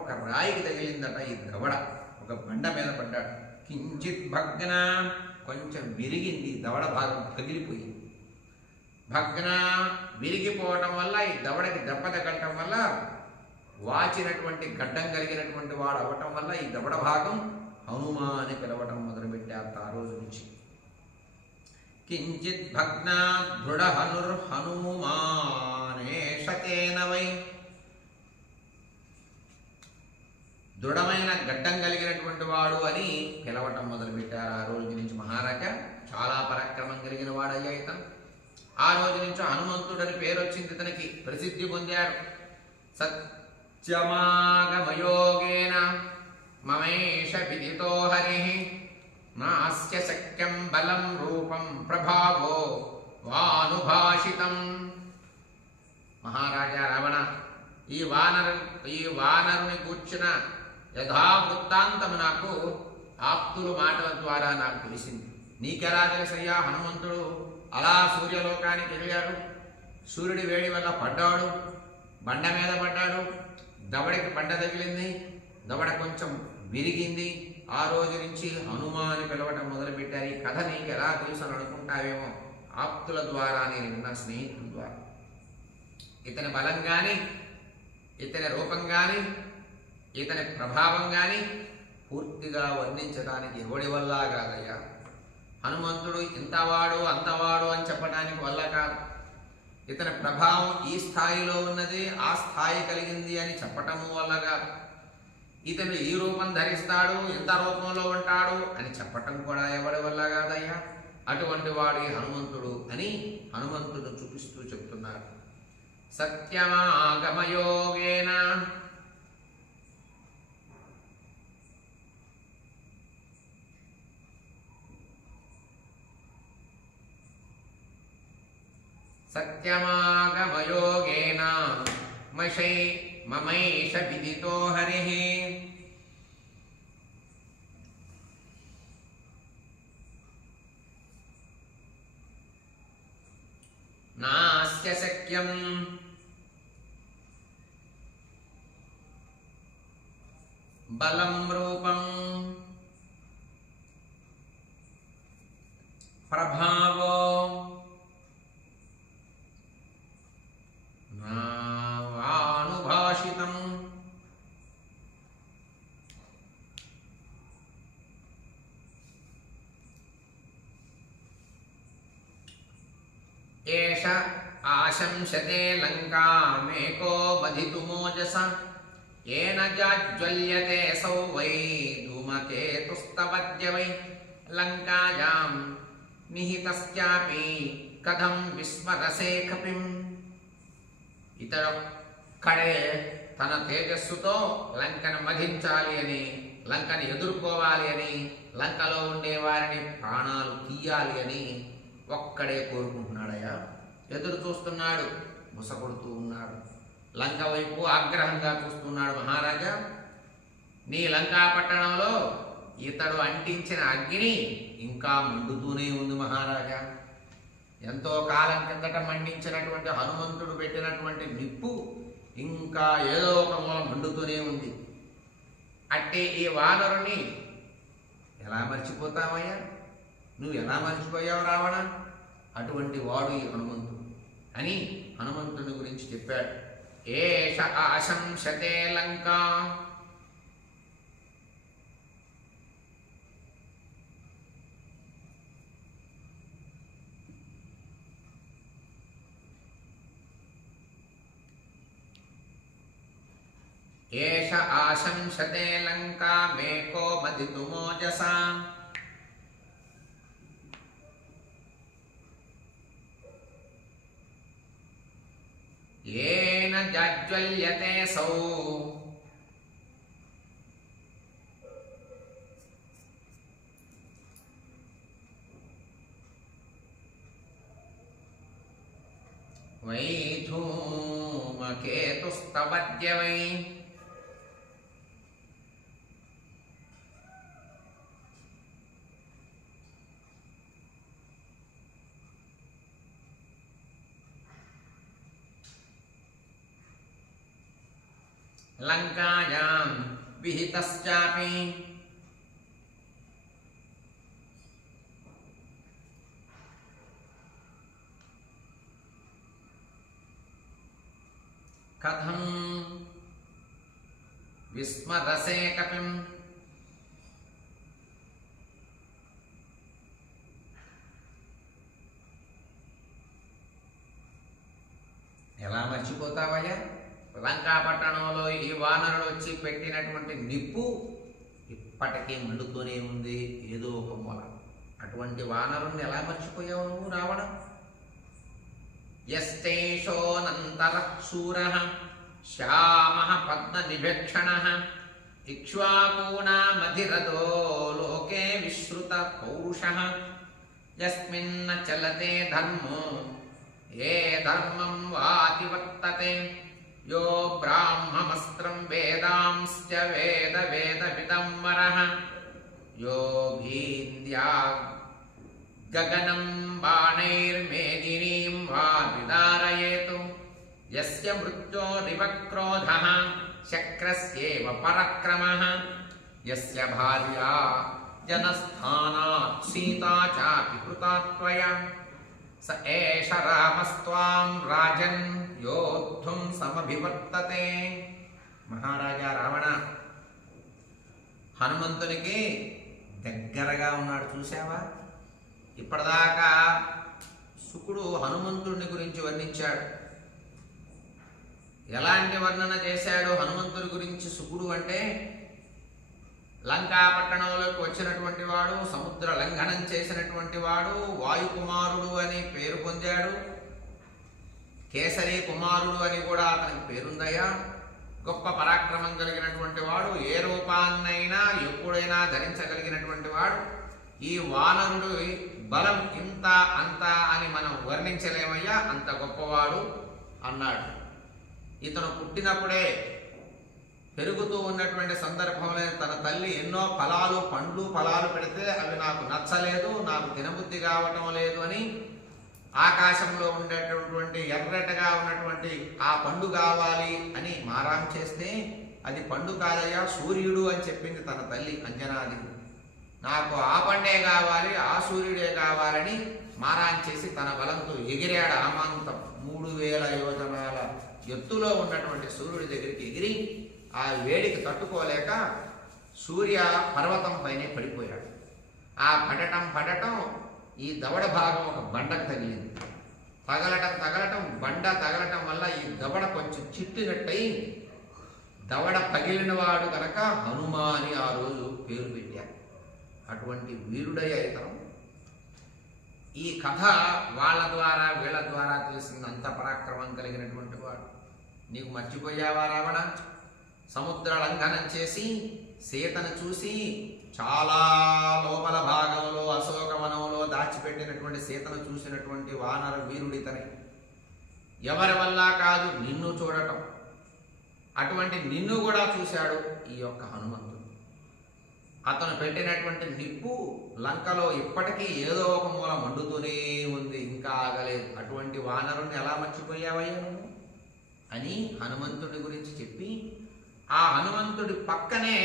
ఒక రాయికి తగిలిందట ఈ దవడ. ఒక బండ మీద పడ్డాడు. కించిత్ భగ్న, కొంచెం విరిగింది దవడ భాగం, పగిలిపోయింది. భగ్న విరిగిపోవటం వల్ల ఈ దవడకి దెబ్బ తగలటం వల్ల వాచినటువంటి గడ్డం కలిగినటువంటి వాడు అవ్వటం వల్ల ఈ దవడ భాగం హనుమా అని పిలవటం మొదలుపెట్టారు ఆ రోజు నుంచి. కించిత్ భగ్నా దృఢ హనుమానేషతేన వై, దృఢమైన గడ్డం కలిగినటువంటి వాడు అని పిలవటం మొదలుపెట్టారు ఆ రోజు నుంచి. మహారాజా చాలా పరాక్రమం కలిగిన వాడయ్యా ఇతను. ఆ రోజు నుంచి హనుమంతుడని పేరు వచ్చింది, ఇతనికి ప్రసిద్ధి పొందాడు. సత్యమాగమయోగేన మమేష విదితో హరి నాస్య శక్యం బలం రూపం ప్రభావో వానుభాషితం. మహారాజా రావణ, ఈ వానరుని కూర్చిన యథావృత్తాంతము నాకు ఆప్తులు మాటల ద్వారా నాకు తెలిసింది. నీకెలా తెలుసయ్యా? హనుమంతుడు అలా సూర్యలోకానికి వెళ్ళాడు, సూర్యుడి వేడి వల్ల పడ్డాడు, బండ మీద పడ్డాడు, దవడకి బండ తగిలింది, దవడ కొంచెం విరిగింది. ఆ రోజు నుంచి హనుమ అని పిలవటం మొదలుపెట్టారు. ఈ కథ నీకు ఎలా తెలుసు అని అనుకుంటావేమో. ఆప్తుల ద్వారా, నేను విన్న స్నేహితుల ద్వారా. ఇతని బలం కానీ, ఇతని రూపం కానీ, ఇతని ప్రభావం కానీ పూర్తిగా వర్ణించడానికి ఎవడి వల్ల కాదయ్యా. హనుమంతుడు ఇంతవాడు అంతవాడు అని చెప్పడానికి వల్ల కాదు. ఇతని ప్రభావం ఈ స్థాయిలో ఉన్నది, ఆ స్థాయి కలిగింది అని చెప్పటము వల్ల కాదు. ఇతను ఈ రూపం ధరిస్తాడు, ఇంత రూపంలో ఉంటాడు అని చెప్పటం కూడా ఎవడి వల్ల కాదయ్యా. అటువంటి వాడు ఈ హనుమంతుడు అని హనుమంతుడు చూపిస్తూ చెప్తున్నాడు. సత్యమాగమయోగేన, సత్యమాగమయోగేన మమైష విదితో హరిః నాస్య శక్యం బలం రూపం ప్రభావో నానుభాషితం. ఏష ఆశంసతే లంకామేకో మధితుమోజస ఏన జాజ్వల్యతే సౌ వై ధూమకేతుస్తవద్య వై లంకాయాం నిహితస్యాపి కథం విస్మరసే కపిం. ఇతడొక్కడే తన తేజస్సుతో లంకను మధించాలి అని, లంకను ఎదుర్కోవాలి అని, లంకలో ఉండే వారిని ప్రాణాలు తీయాలి అని ఒక్కడే కోరుకుంటున్నాడయ్యా. ఎదురు చూస్తున్నాడు, ముసగొడుతూ ఉన్నాడు, లంక వైపు ఆగ్రహంగా చూస్తున్నాడు. మహారాజా, నీ లంకా పట్టణంలో ఇతడు అంటించిన అగ్ని ఇంకా మండుతూనే ఉంది మహారాజా. ఎంతో కాలం కిందట మండించినటువంటి హనుమంతుడు పెట్టినటువంటి నిప్పు ఇంకా ఏదో ఒక మూల మండుతూనే ఉంది. అట్టే ఈ వానరుని ఎలా మర్చిపోతామయ్యా? నువ్వు ఎలా మర్చిపోయావు రావణ? అటువంటి వాడు ఈ హనుమంతుడు అని హనుమంతుడి గురించి చెప్పాడు. ఏష ఆశంసతే లంకా, ఏష ఆశంసతే లంకా మేకో మధితుమోజసా ఏన జాజ్వల్యతే సౌ వై ధూమకేతుస్తవద్య వై లంకాయాం విహితశ్చాపి కథం విస్మరసే కపిం. ఎలా మర్చిపోతావయ్యా? లంకాపట్టణంలో ఈ వానరుడు వచ్చి పెట్టినటువంటి నిప్పు ఇప్పటికీ మండుతూనే ఉంది ఏదో ఒక మూల. అటువంటి వానరుణ్ణి ఎలా మర్చిపోయావు నువ్వు రావణ? యశ్చైషోనంతరః శూరః శ్యామః పద్మనిభక్షణః ఇక్ష్వాకూణామధిరథో లోకే విశ్రుత పౌరుషః యస్మిన్న చలతే ధర్మో ఏ ధర్మం వాతివర్తతే యో బ్రాహ్మమస్త్రం వేదాంశ్చ వేద వేద విదంబరః యో భీంద్యా గగనం బాణైర్మేదినీం వా విదారయేతు యస్య మృత్యోరివ క్రోధః శక్రస్యేవ పరక్రమః యస్య భార్యా జనస్థానాత్ సీతా చాపి కృతా త్వయా స ఏష రామస్త్వాం రాజన్ యోద్ధుం సమభివర్తతే. మహారాజా రావణ హనుమంతునికి దగ్గరగా ఉన్నాడు చూసావా? ఇప్పటిదాకా శుకుడు హనుమంతుడిని గురించి వర్ణించాడు. ఎలాంటి వర్ణన చేశాడు హనుమంతుడి గురించి శుకుడు అంటే, లంకాపట్టణంలోకి వచ్చినటువంటి వాడు, సముద్ర లంఘనం చేసినటువంటి వాడు, వాయుకుమారుడు అని పేరు పొందాడు, కేసరి కుమారుడు అని కూడా అతనికి పేరుందయ్యా. గొప్ప పరాక్రమం కలిగినటువంటి వాడు, ఏ రూపాన్నైనా ఎప్పుడైనా ధరించగలిగినటువంటి వాడు. ఈ వానరుడు బలం ఇంత అంత అని మనం వర్ణించలేమయ్యా, అంత గొప్పవాడు అన్నాడు. ఇతను పుట్టినప్పుడే పెరుగుతూ ఉన్నటువంటి సందర్భంలో తన తల్లి ఎన్నో పండ్లు ఫలాలు పెడితే అవి నాకు నచ్చలేదు, నాకు తినబుద్ధి కావటం లేదు అని ఆకాశంలో ఉండేటటువంటి ఎర్రటగా ఉన్నటువంటి ఆ పండు కావాలి అని మారాం చేస్తే, అది పండు కాదయ్యా సూర్యుడు అని చెప్పింది తన తల్లి అంజనాది. నాకు ఆ పండే కావాలి, ఆ సూర్యుడే కావాలని మారాం చేసి తన బలంతో ఎగిరాడు ఆమాంతం. 3000 యోజనాల ఎత్తులో ఉన్నటువంటి సూర్యుడి దగ్గరికి ఎగిరి ఆ వేడికి తట్టుకోలేక సూర్య పర్వతం పైనే పడిపోయాడు. ఆ పడటం ఈ దవడ భాగం ఒక బండకు తగిలింది. తగలటం బండ తగలటం వల్ల ఈ దవడ కొంచెం చిట్టినట్టయి దవడ పగిలిన వాడు కనుక హనుమ అని ఆ రోజు పేరు పెట్టారు. అటువంటి వీరుడయ్య ఇతను. ఈ కథ వాళ్ళ ద్వారా వీళ్ళ ద్వారా తెలిసింది. అంత పరాక్రమం కలిగినటువంటి వాడు. నీకు మర్చిపోయావా రావణ? సముద్ర లంఘనం చేసి సీతను చూసి చాలా లోపల భాగంలో అశోకవనంలో దాచిపెట్టినటువంటి సీతను చూసినటువంటి వానర వీరుడితని. ఎవరి వల్ల కాదు నిన్ను చూడటం. అటువంటి నిన్ను కూడా చూశాడు ఈ యొక్క హనుమంతుడు. అతను పెట్టినటువంటి నిప్పు లంకలో ఇప్పటికీ ఏదో ఒక మూల మండుతూనే ఉంది, ఇంకా ఆగలేదు. అటువంటి వానరుణ్ణి ఎలా మర్చిపోయావయ్యా నువ్వు అని హనుమంతుడి గురించి చెప్పి, ఆ హనుమంతుడి పక్కనే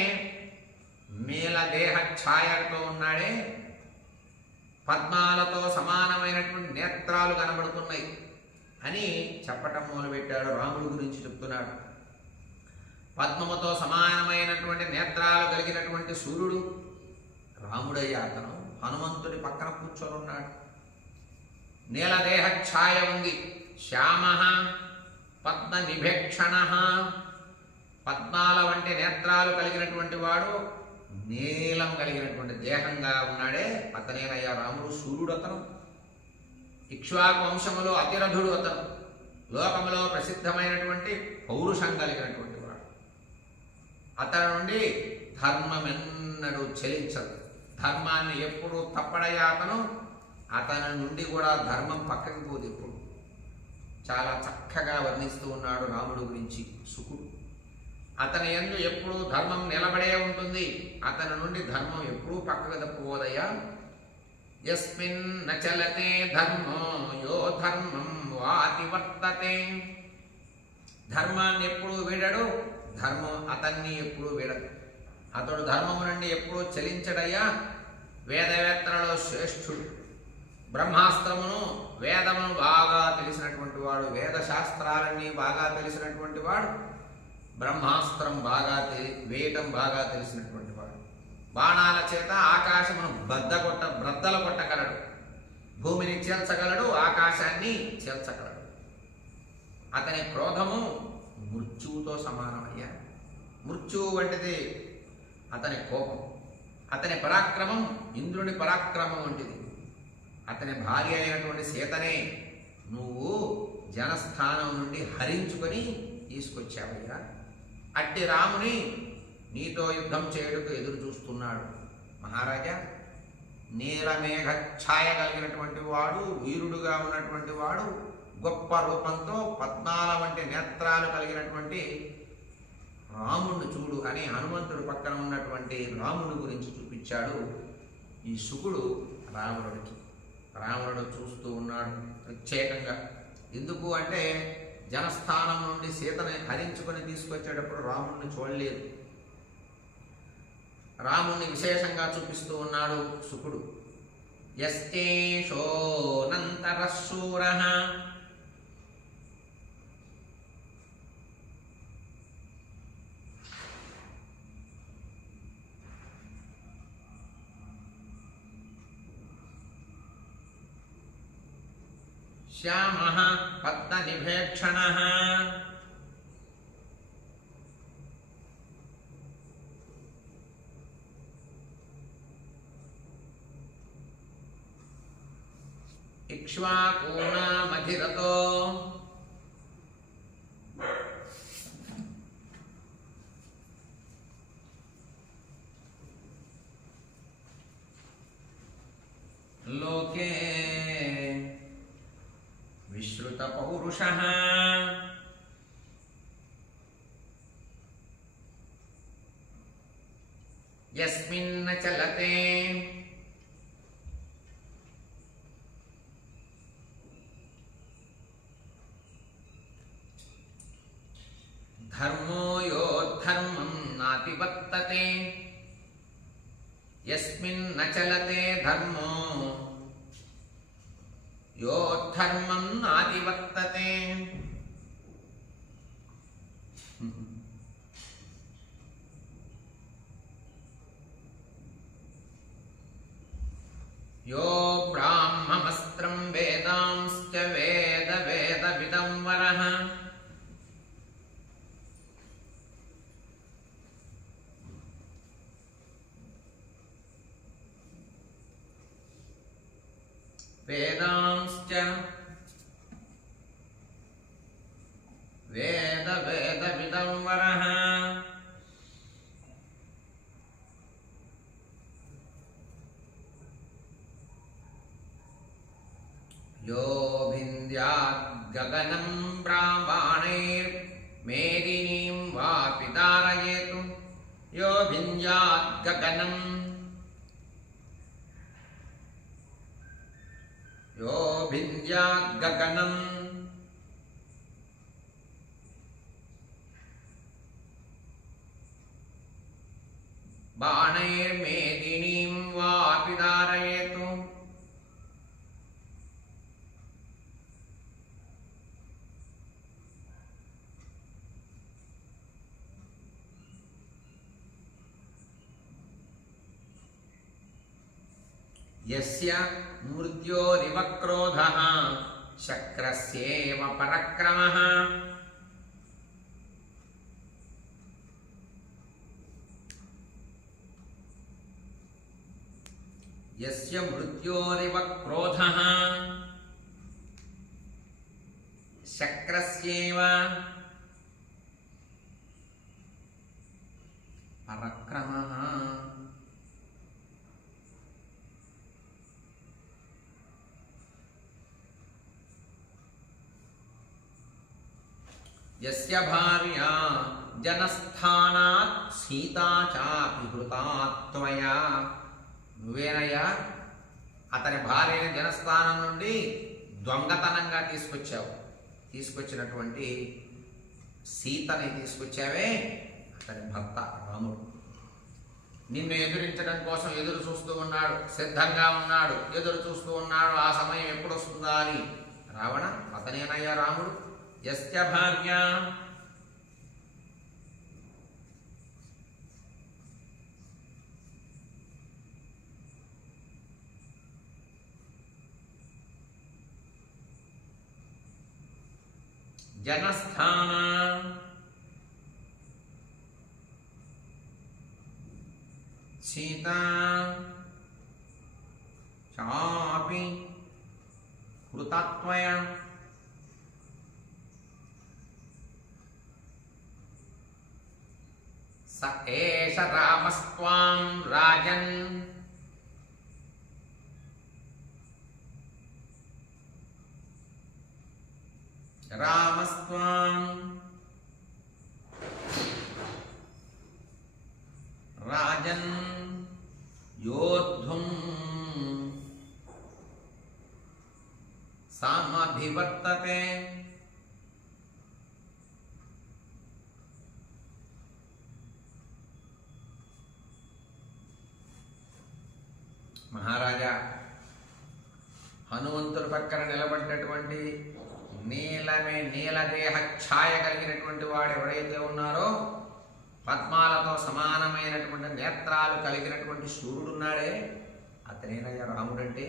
నీలదేహ ఛాయతో ఉన్నాడే, పద్మాలతో సమానమైనటువంటి నేత్రాలు కనబడుతున్నాయి అని చెప్పటం మొదలుపెట్టాడు. రాముడి గురించి చెప్తున్నాడు. పద్మముతో సమానమైనటువంటి నేత్రాలు కలిగినటువంటి సూర్యుడు రాముడయ్య. అతను హనుమంతుడి పక్కన కూర్చొని ఉన్నాడు. నీలదేహ ఛాయ ఉంది. శ్యామ పద్మ నిభేక్షణ, పద్మాల వంటి నేత్రాలు కలిగినటువంటి వాడు, నీలం కలిగినటువంటి దేహంగా ఉన్నాడే అతనేనయ్యా రాముడు. సూర్యుడు అతను. ఇక్ష్వాకు వంశములో అతిరథుడు అతను. లోకములో ప్రసిద్ధమైనటువంటి పౌరుషం కలిగినటువంటి వాడు. అతని నుండి ధర్మమెన్నడూ చెలించదు. ధర్మాన్ని ఎప్పుడు తప్పడయ్యా అతను. అతని నుండి కూడా ధర్మం పక్కకి పోదు ఎప్పుడు. చాలా చక్కగా వర్ణిస్తూ ఉన్నాడు రాముడు గురించి శుకుడు. అతని యందు ఎప్పుడూ ధర్మం నిలబడే ఉంటుంది. అతని నుండి ధర్మం ఎప్పుడూ పక్కకు తప్పుకోదయ్యా. యస్మిన్ నచలతే ధర్మో యో ధర్మం వాతి వర్తతే. ధర్మాన్ని ఎప్పుడూ వీడడు, ధర్మం అతన్ని ఎప్పుడూ వీడదు. అతడు ధర్మము నుండి ఎప్పుడూ చలించడయ్యా. వేదవేత్తలలో శ్రేష్ఠుడు. బ్రహ్మాస్త్రమును వేదమును బాగా తెలిసినటువంటి వాడు, వేద శాస్త్రాలన్నీ బాగా తెలిసినటువంటి వాడు, బ్రహ్మాస్త్రం బాగా వేయటం బాగా తెలిసినటువంటి వాడు. బాణాల చేత ఆకాశమును బ్రద్దలు కొట్టగలడు, భూమిని చేల్చగలడు, ఆకాశాన్ని చేల్చగలడు. అతని క్రోధము మృత్యువుతో సమానమయ్యా. మృత్యువు వంటిది అతని కోపం. అతని పరాక్రమం ఇంద్రుని పరాక్రమం వంటిది. అతని భార్య అయినటువంటి సీతనే నువ్వు జనస్థానం నుండి హరించుకొని తీసుకొచ్చావయ్యా. అట్టి రాముని నీతో యుద్ధం చేయుటకు ఎదురు చూస్తున్నాడు మహారాజా. నీలమేఘ ఛాయ కలిగినటువంటి వాడు, వీరుడుగా ఉన్నటువంటి వాడు, గొప్ప రూపంతో పద్మాల వంటి నేత్రాలు కలిగినటువంటి రాముడిని చూడు అని హనుమంతుడు పక్కన ఉన్నటువంటి రాముడి గురించి చూపించాడు ఈ శుకుడు రావణుడికి. రావణుడు చూస్తూ ఉన్నాడు ప్రత్యేకంగా. ఎందుకు అంటే జనస్థానం నుండి సీతని హరించుకొని తీసుకొచ్చేటప్పుడు రాముడిని చూడలేదు. రాముణ్ణి విశేషంగా చూపిస్తూ ఉన్నాడు శుకుడు. యస్యేషోనంతరశూరః శ్యామః పద్మనిభేక్షణః ఇక్ష్వాకూనామధిరతో లోకే విశ్రుత పౌరుషః యస్మిన్న చలతే ధర్మో యోద్ధర్మం నాతివర్తతే. యస్మిన్న చలతే ధర్మో యోద్ధర్మం నాతివర్తతే. యో బ్రాహ్మమస్త్రం వేదాంశ్చ వేద వేదవిదం వరః వేదాంశ్చ వేద వేదవిదం వరః యో భింద్యాత్ గగనం బ్రాహ్మణైర్మేదినీం వాపి ధారయేతు. యో భింద్యాత్ గగనం యో భింద్యాత్ గగనం బాణైర్మేదినీం వాపి ధారయేతు. యస్య మృత్యోరివ క్రోధః శక్రస్యేవ పరక్రమః. యస్య మృత్యోరివ క్రోధః శక్రస్యేవ పరక్రమః. యస్య భార్యా జనస్థానాత్ సీతా చాపి హృతా త్వయా. నువ్వేనయ్యా అతని భార్యని జనస్థానం నుండి దొంగతనంగా తీసుకొచ్చినటువంటి సీతని తీసుకొచ్చావే, అతని భర్త రాముడు. నిన్ను ఎదురించడం కోసం ఎదురు చూస్తూ ఉన్నాడు, సిద్ధంగా ఉన్నాడు, ఎదురు చూస్తూ ఉన్నాడు. ఆ సమయం ఎప్పుడు వస్తుందా అని. రావణ అతనేనయ్యా రాముడు. యస్య భార్య జనస్థాన సీతా చాపి కృతత్వయ స ఏష రామస్త్వాం రాజన్ రామస్త్వాం రాజన్ యోద్ధుం సమభివర్తతే మహారాజా హనుమంతుడి పక్కన నిలబడ్డటువంటి నీలదేహ ఛాయ కలిగినటువంటి వాడు ఎవరైతే ఉన్నారో, పద్మాలతో సమానమైనటువంటి నేత్రాలు కలిగినటువంటి సూర్యుడున్నాడే, అతనేనయ్యా రాముడంటే.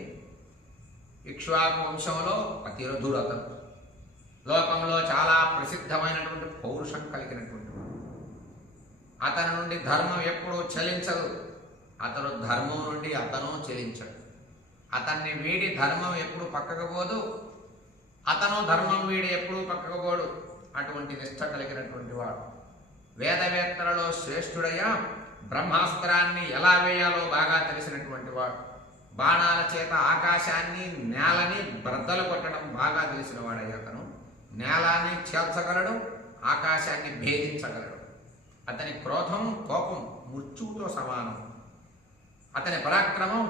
ఇక్ష్వాకు వంశంలో అతిరథుడు అతను. లోకంలో చాలా ప్రసిద్ధమైనటువంటి పౌరుషం కలిగినటువంటి వాడు. అతని నుండి ధర్మం ఎప్పుడూ చలించదు, అతడు ధర్మం నుండి అతను చలించడు. అతన్ని వీడి ధర్మం ఎప్పుడు పక్కకు పోదు, అతను ధర్మం వీడి ఎప్పుడూ పక్కకు పోడు. అటువంటి నిష్ఠ కలిగినటువంటి వాడు. వేదవేత్తలలో శ్రేష్ఠుడయ్యా. బ్రహ్మాస్త్రాన్ని ఎలా వేయాలో బాగా తెలిసినటువంటి వాడు. బాణాల చేత ఆకాశాన్ని నేలని బ్రద్దలు కొట్టడం బాగా తెలిసిన వాడయ్యా. అతను నేలాన్ని చేల్చగలడు, ఆకాశాన్ని భేదించగలడు. అతని క్రోధం కోపం మృత్యువుతో సమానం. అతని పరాక్రమం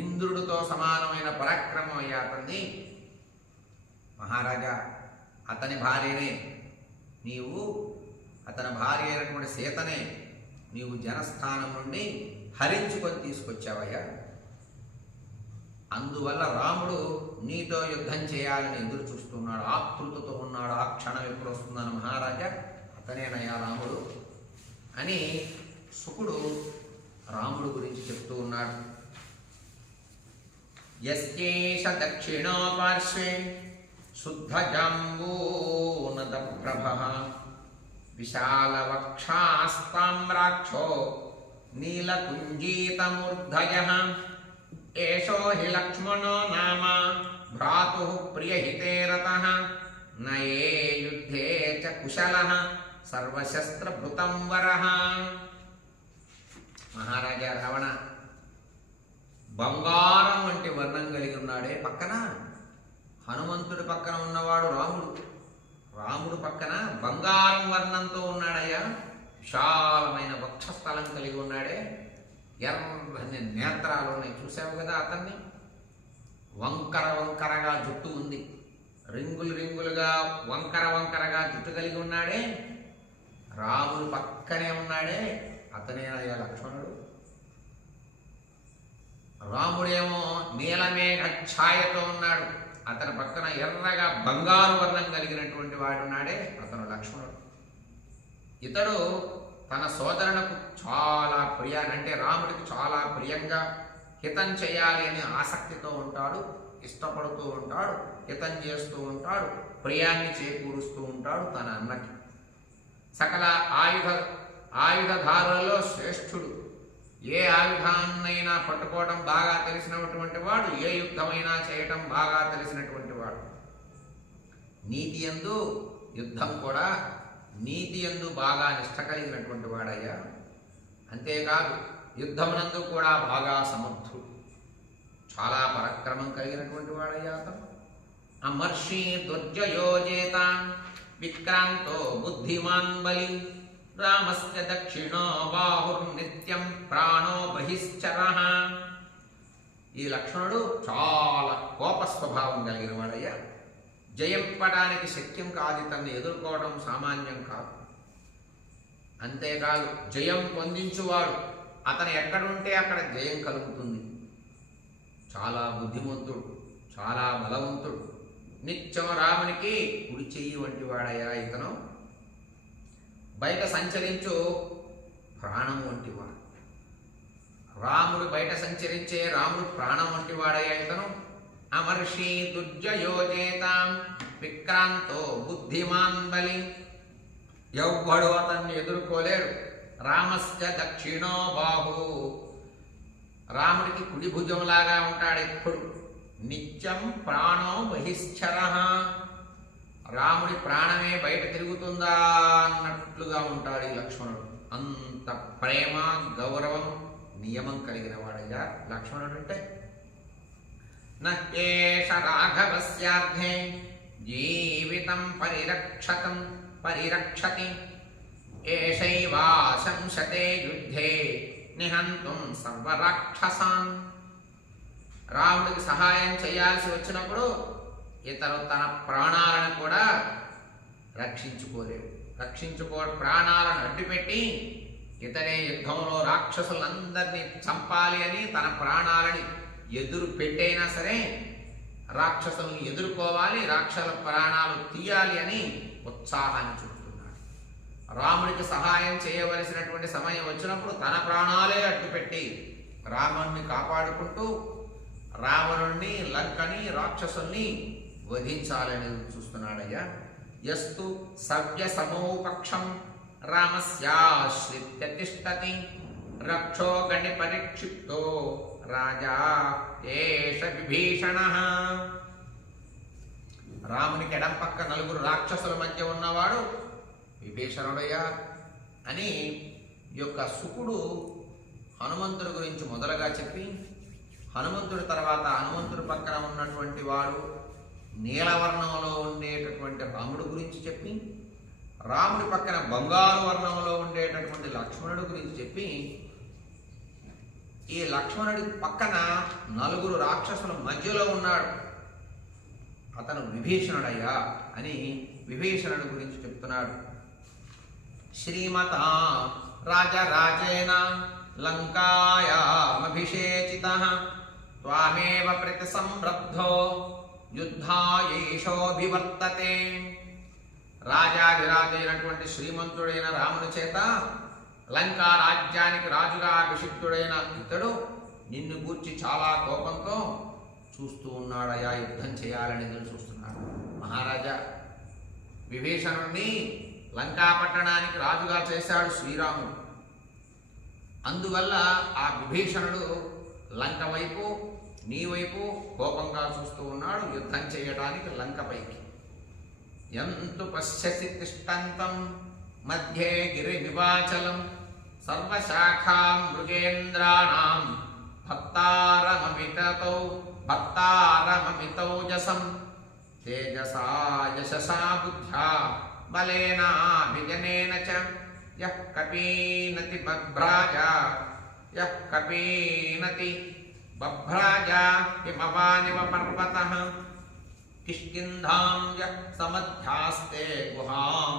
ఇంద్రుడితో సమానమైన పరాక్రమం అయ్యా అతన్ని. మహారాజా, అతని భార్యనే నీవు, అతని భార్య అయినటువంటి సీతనే నీవు జనస్థానం నుండి హరించుకొని తీసుకొచ్చావయ్యా. అందువల్ల రాముడు నీతో యుద్ధం చేయాలని ఎదురు చూస్తున్నాడు, ఆతృతతో ఉన్నాడు. ఆ క్షణం ఎప్పుడు వస్తుందని మహారాజా, అతనేనయ్యా రాముడు అని శుకుడు రాముడు గురించి చెప్తూ ఉన్నాడు. యస్యేష దక్షిణో పార్శ్వే శుద్ధ జాంబూనద ప్రభః విశాల వక్షాస్తామ్రాక్షో నీలకుంజీతమూర్ధయః ఏషో హి లక్ష్మణో నామ భ్రాతుః ప్రియహితే రతః నయే యుద్ధే చ కుశలః సర్వశస్త్రభృతం వరః. మహారాజా రావణ బంగారం వంటి వర్ణం కలిగి ఉన్నాడే. పక్కన హనుమంతుడి పక్కన ఉన్నవాడు రాముడు. రాముడు పక్కన బంగారం వర్ణంతో ఉన్నాడయ్యా. విశాలమైన వక్షస్థలం కలిగి ఉన్నాడే. ఎర్రని నేత్రాలు ఉన్నాయి. చూసావు కదా అతన్ని. వంకరగా జుట్టు ఉంది. రింగులుగా వంకరగా జుట్టు కలిగి ఉన్నాడే. రాముడు పక్కనే ఉన్నాడే. అతనేనయ్యా లక్ష్మణుడు. రాముడేమో నీలమేఘ ఛాయతో ఉన్నాడు. అతని పక్కన ఎర్రగా బంగారు వర్ణం కలిగినటువంటి వాడున్నాడే, అతను లక్ష్మణుడు. ఇతడు తన సోదరునకు చాలా అంటే రాముడికి చాలా ప్రియంగా హితం చేయాలి అని ఆసక్తితో ఉంటాడు, ఇష్టపడుతూ ఉంటాడు, హితం చేస్తూ ఉంటాడు, ప్రియాన్ని చేకూరుస్తూ ఉంటాడు తన అన్నకి. సకల ఆయుధధారులలో శ్రేష్ఠుడు. ఏ ఆయుధాన్నైనా పట్టుకోవడం బాగా తెలిసినటువంటి వాడు, ఏ యుద్ధమైనా చేయటం బాగా తెలిసినటువంటి వాడు. నీతి యందు యుద్ధం కూడా నీతి యందు బాగా నిష్ట కలిగినటువంటి వాడయ్యా. అంతేకాదు యుద్ధమునందు కూడా బాగా సమర్థుడు, చాలా పరాక్రమం కలిగినటువంటి వాడయ్యా అతను. అమర్షి దుర్జయోజేత విక్రాంతో బుద్ధిమాన్ బలి రామస్య దక్షిణో బాహుర్నిత్యం ప్రాణో బహిశ్చరః. ఈ లక్ష్మణుడు చాలా కోప స్వభావం కలిగిన వాడయ్యా. జయింపడానికి శక్యం కాదు, తనని ఎదుర్కోవడం సామాన్యం కాదు. అంతేకాదు జయం పొందించువాడు. అతను ఎక్కడుంటే అక్కడ జయం కలుగుతుంది. చాలా బుద్ధిమంతుడు, చాలా బలవంతుడు. నిత్యం రామునికి కుడి చెయ్యి వంటి వాడయ్యా ఇతను. బయట సంచరించు ప్రాణం వంటి వాడు. రాముడు బయట సంచరించే రాముడు ప్రాణం వంటి వాడయ్యా ఇతను. అమర్షి దుర్జయోజేతాం విక్రాంతో బుద్ధిమాన్ బలి. ఎవ్వడు అతన్ని ఎదుర్కోలేడు. రామస్య దక్షిణో బాహు, రాముడికి కుడి భుజంలాగా ఉంటాడు ఎప్పుడు. నిత్యం ప్రాణో బహిశ్చర, రాముడి ప్రాణమే బయట తిరుగుతుందా అన్నట్లుగా ఉంటాడు ఈ లక్ష్మణుడు. అంత ప్రేమ గౌరవం నియమం కలిగిన వాడయ్యా లక్ష్మణుడు అంటే. నేష రాఘవస్యార్థే జీవితం పరిరక్షతి ఏషైవాశంసతే యుద్ధే నిహంతుం సర్వరాక్షసాన్. రాముడికి సహాయం చేయాల్సి వచ్చినప్పుడు ఇతరు తన ప్రాణాలను కూడా రక్షించుకోలేడు. ప్రాణాలను అడ్డుపెట్టి ఇతనే యుద్ధంలో రాక్షసులందరినీ చంపాలి అని తన ప్రాణాలని ఎదురు పెట్టైనా సరే రాక్షసులను ఎదుర్కోవాలి, రాక్షసుల ప్రాణాలు తీయాలి అని ఉత్సాహాన్ని చూపుతున్నాడు. రాముడికి సహాయం చేయవలసినటువంటి సమయం వచ్చినప్పుడు తన ప్రాణాలే అడ్డుపెట్టి రాముడిని కాపాడుకుంటూ రావణుణ్ణి, లంకని, రాక్షసుల్ని వధించాలని చూస్తున్నాడయ్యా. యస్తు సవ్య సమోపక్షం రామస్యాశ్రిత్య తిష్టతి రక్షో గణి పరిక్షిప్తో రాజా ఏష విభీషణ. రామునికి ఎడం పక్క నలుగురు రాక్షసుల మధ్య ఉన్నవాడు విభీషణుడయ్యా అని యొక్క శుకుడు హనుమంతుడి గురించి మొదలుగా చెప్పి, హనుమంతుడి తర్వాత హనుమంతుడి పక్కన ఉన్నటువంటి వాడు నీలవర్ణంలో ఉండేటటువంటి రాముడు గురించి చెప్పి, రాముడి పక్కన బంగారు వర్ణంలో ఉండేటటువంటి లక్ష్మణుడు గురించి చెప్పి, ఈ లక్ష్మణుడి పక్కన నలుగురు రాక్షసుల మధ్యలో ఉన్నాడు అతను విభీషణుడయ్యా అని విభీషణుడి గురించి చెప్తున్నాడు. శ్రీమత రాజరాజేన లంకాయామభిషేచితః త్వామేవ ప్రతిసంరబ్ధో యుద్ధాయేషోభివర్తతే. రాజాధిరాజైనటువంటి శ్రీమంతుడైన రాముని చేత లంకా రాజ్యానికి రాజుగా అభిషిక్తుడైన ఇతడు నిన్ను గూర్చి చాలా కోపంతో చూస్తూ ఉన్నాడయా, యుద్ధం చేయాలని చూస్తున్నాడు. మహారాజా, విభీషణుడిని లంకా పట్టణానికి రాజుగా చేశాడు శ్రీరాముడు. అందువల్ల ఆ విభీషణుడు లంక వైపు, నీ వైపు కోపంగా చూస్తూ ఉన్నాడు యుద్ధం చేయడానికి లంకపైకి. యంతు పశ్యసి తిష్టంతం మధ్యే గిరి వివాచలం సర్వశాఖాం మృగేంద్రాణాం భక్తారమమితౌజసం తేజసా యశసా బుద్ధ్యా బలేనాభిజనేన చ యః కపీనతి బభ్రాజా హిమవానివ పర్వతః కిష్కింధాం యః సమధ్యాస్తే గుహాం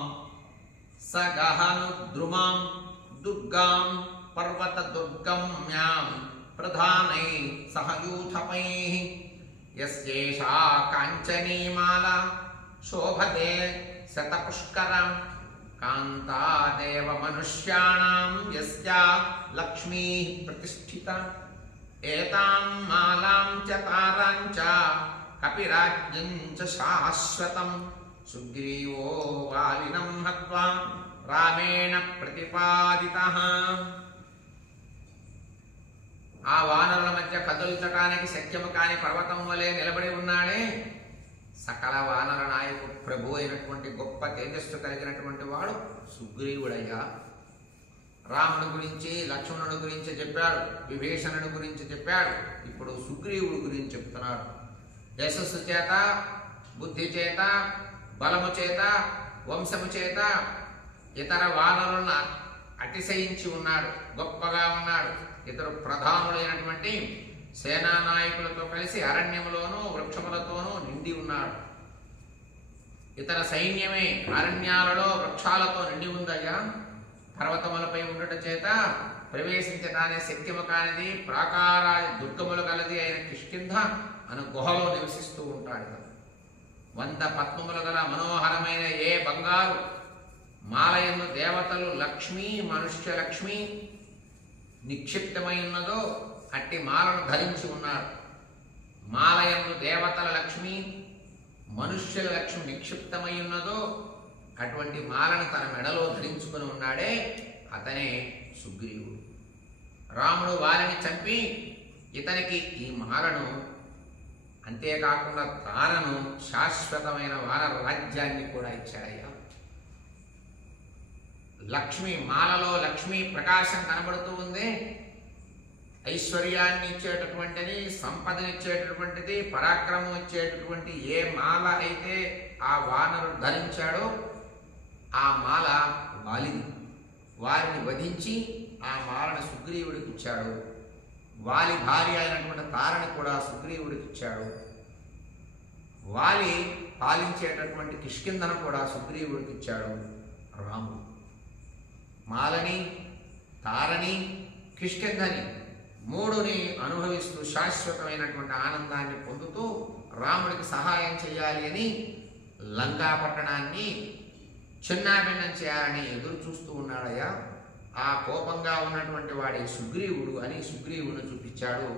స గహనుద్రుమాం దుర్గాం పర్వత దుర్గమ్యాం ప్రధానై సహయూథపైః యస్యేషా కాంచనీమాలా శోభతే శతపుష్కర కాంతాదేవ మనుష్యాణాం యస్యా లక్ష్మీ ప్రతిష్ఠిత ఏతాం మాలాం చ తారాం చ కపిరాజ్యం చ శాశ్వతం సుగ్రీవో వాలినం హత్వా రామేణ ప్రతిపాదితః. ఆ వానరుల మధ్య కదుల్చటానికి శక్యము కాని పర్వతం వలె నిలబడి ఉన్నాడే సకల వానర నాయకుడు, ప్రభు అయినటువంటి గొప్ప తేజస్సు కలిగినటువంటి వాడు సుగ్రీవుడయ్యా. రాముడి గురించి, లక్ష్మణుడి గురించి చెప్పాడు, విభీషణుడి గురించి చెప్పాడు, ఇప్పుడు సుగ్రీవుడి గురించి చెప్తున్నాడు. యశస్సు చేత, బుద్ధి చేత, బలము చేత, వంశము చేత ఇతర వానరులను అతిశయించి ఉన్నాడు, గొప్పగా ఉన్నాడు. ఇతరు ప్రధానులైనటువంటి సేనా నాయకులతో కలిసి అరణ్యములోనూ వృక్షములతోనూ నిండి ఉన్నాడు. ఇతర సైన్యమే అరణ్యాలలో వృక్షాలతో నిండి ఉందయ్యా. పర్వతములపై ఉండుట చేత ప్రవేశించటానే శక్యము కానిది, ప్రాకార దుర్గములు కలది అయిన కిష్కింధ అను గుహలో నివసిస్తూ ఉంటాడు. 100 పద్మములు గల మనోహరమైన ఏ బంగారు మాలయందు దేవతలు లక్ష్మి, మనుష్య లక్ష్మి నిక్షిప్తమై ఉన్నదో అట్టి మాలను ధరించి ఉన్నాడు. మాలయందు దేవతల లక్ష్మి, మనుష్యుల లక్ష్మి నిక్షిప్తమై ఉన్నదో అటువంటి మాలను తన మెడలో ధరించుకుని ఉన్నాడే అతనే సుగ్రీవుడు. రాముడు వారిని చంపి ఇతనికి ఈ మాలను, అంతేకాకుండా తారను, శాశ్వతమైన వానర రాజ్యాన్ని కూడా ఇచ్చాడయ్యా. లక్ష్మి మాలలో లక్ష్మీ ప్రకాశం కనబడుతూ ఉంది. ఐశ్వర్యాన్ని ఇచ్చేటటువంటిది, సంపదనిచ్చేటటువంటిది, పరాక్రమం ఇచ్చేటటువంటి ఏ మాల అయితే ఆ వానరుడు ధరించాడో ఆ మాల వాలిది. వారిని వధించి ఆ మాలను సుగ్రీవుడికి ఇచ్చాడు. వాలి భార్య అయినటువంటి తారని కూడా సుగ్రీవుడికి ఇచ్చాడు. వాలి పాలించేటటువంటి కిష్కింధను కూడా సుగ్రీవుడికి ఇచ్చాడు రాముడు. మాలని, తారని, కిష్కింధని మూడుని అనుభవిస్తూ శాశ్వతమైనటువంటి ఆనందాన్ని పొందుతూ రాముడికి సహాయం చేయాలి అని లంకా పట్టణాన్ని చిన్నాభిన్నం చేయాలని ఎదురు చూస్తూ ఉన్నాడయ్యా. ఆ కోపంగా ఉన్నటువంటి వాడి సుగ్రీవుడు అని సుగ్రీవుని చూపించాడు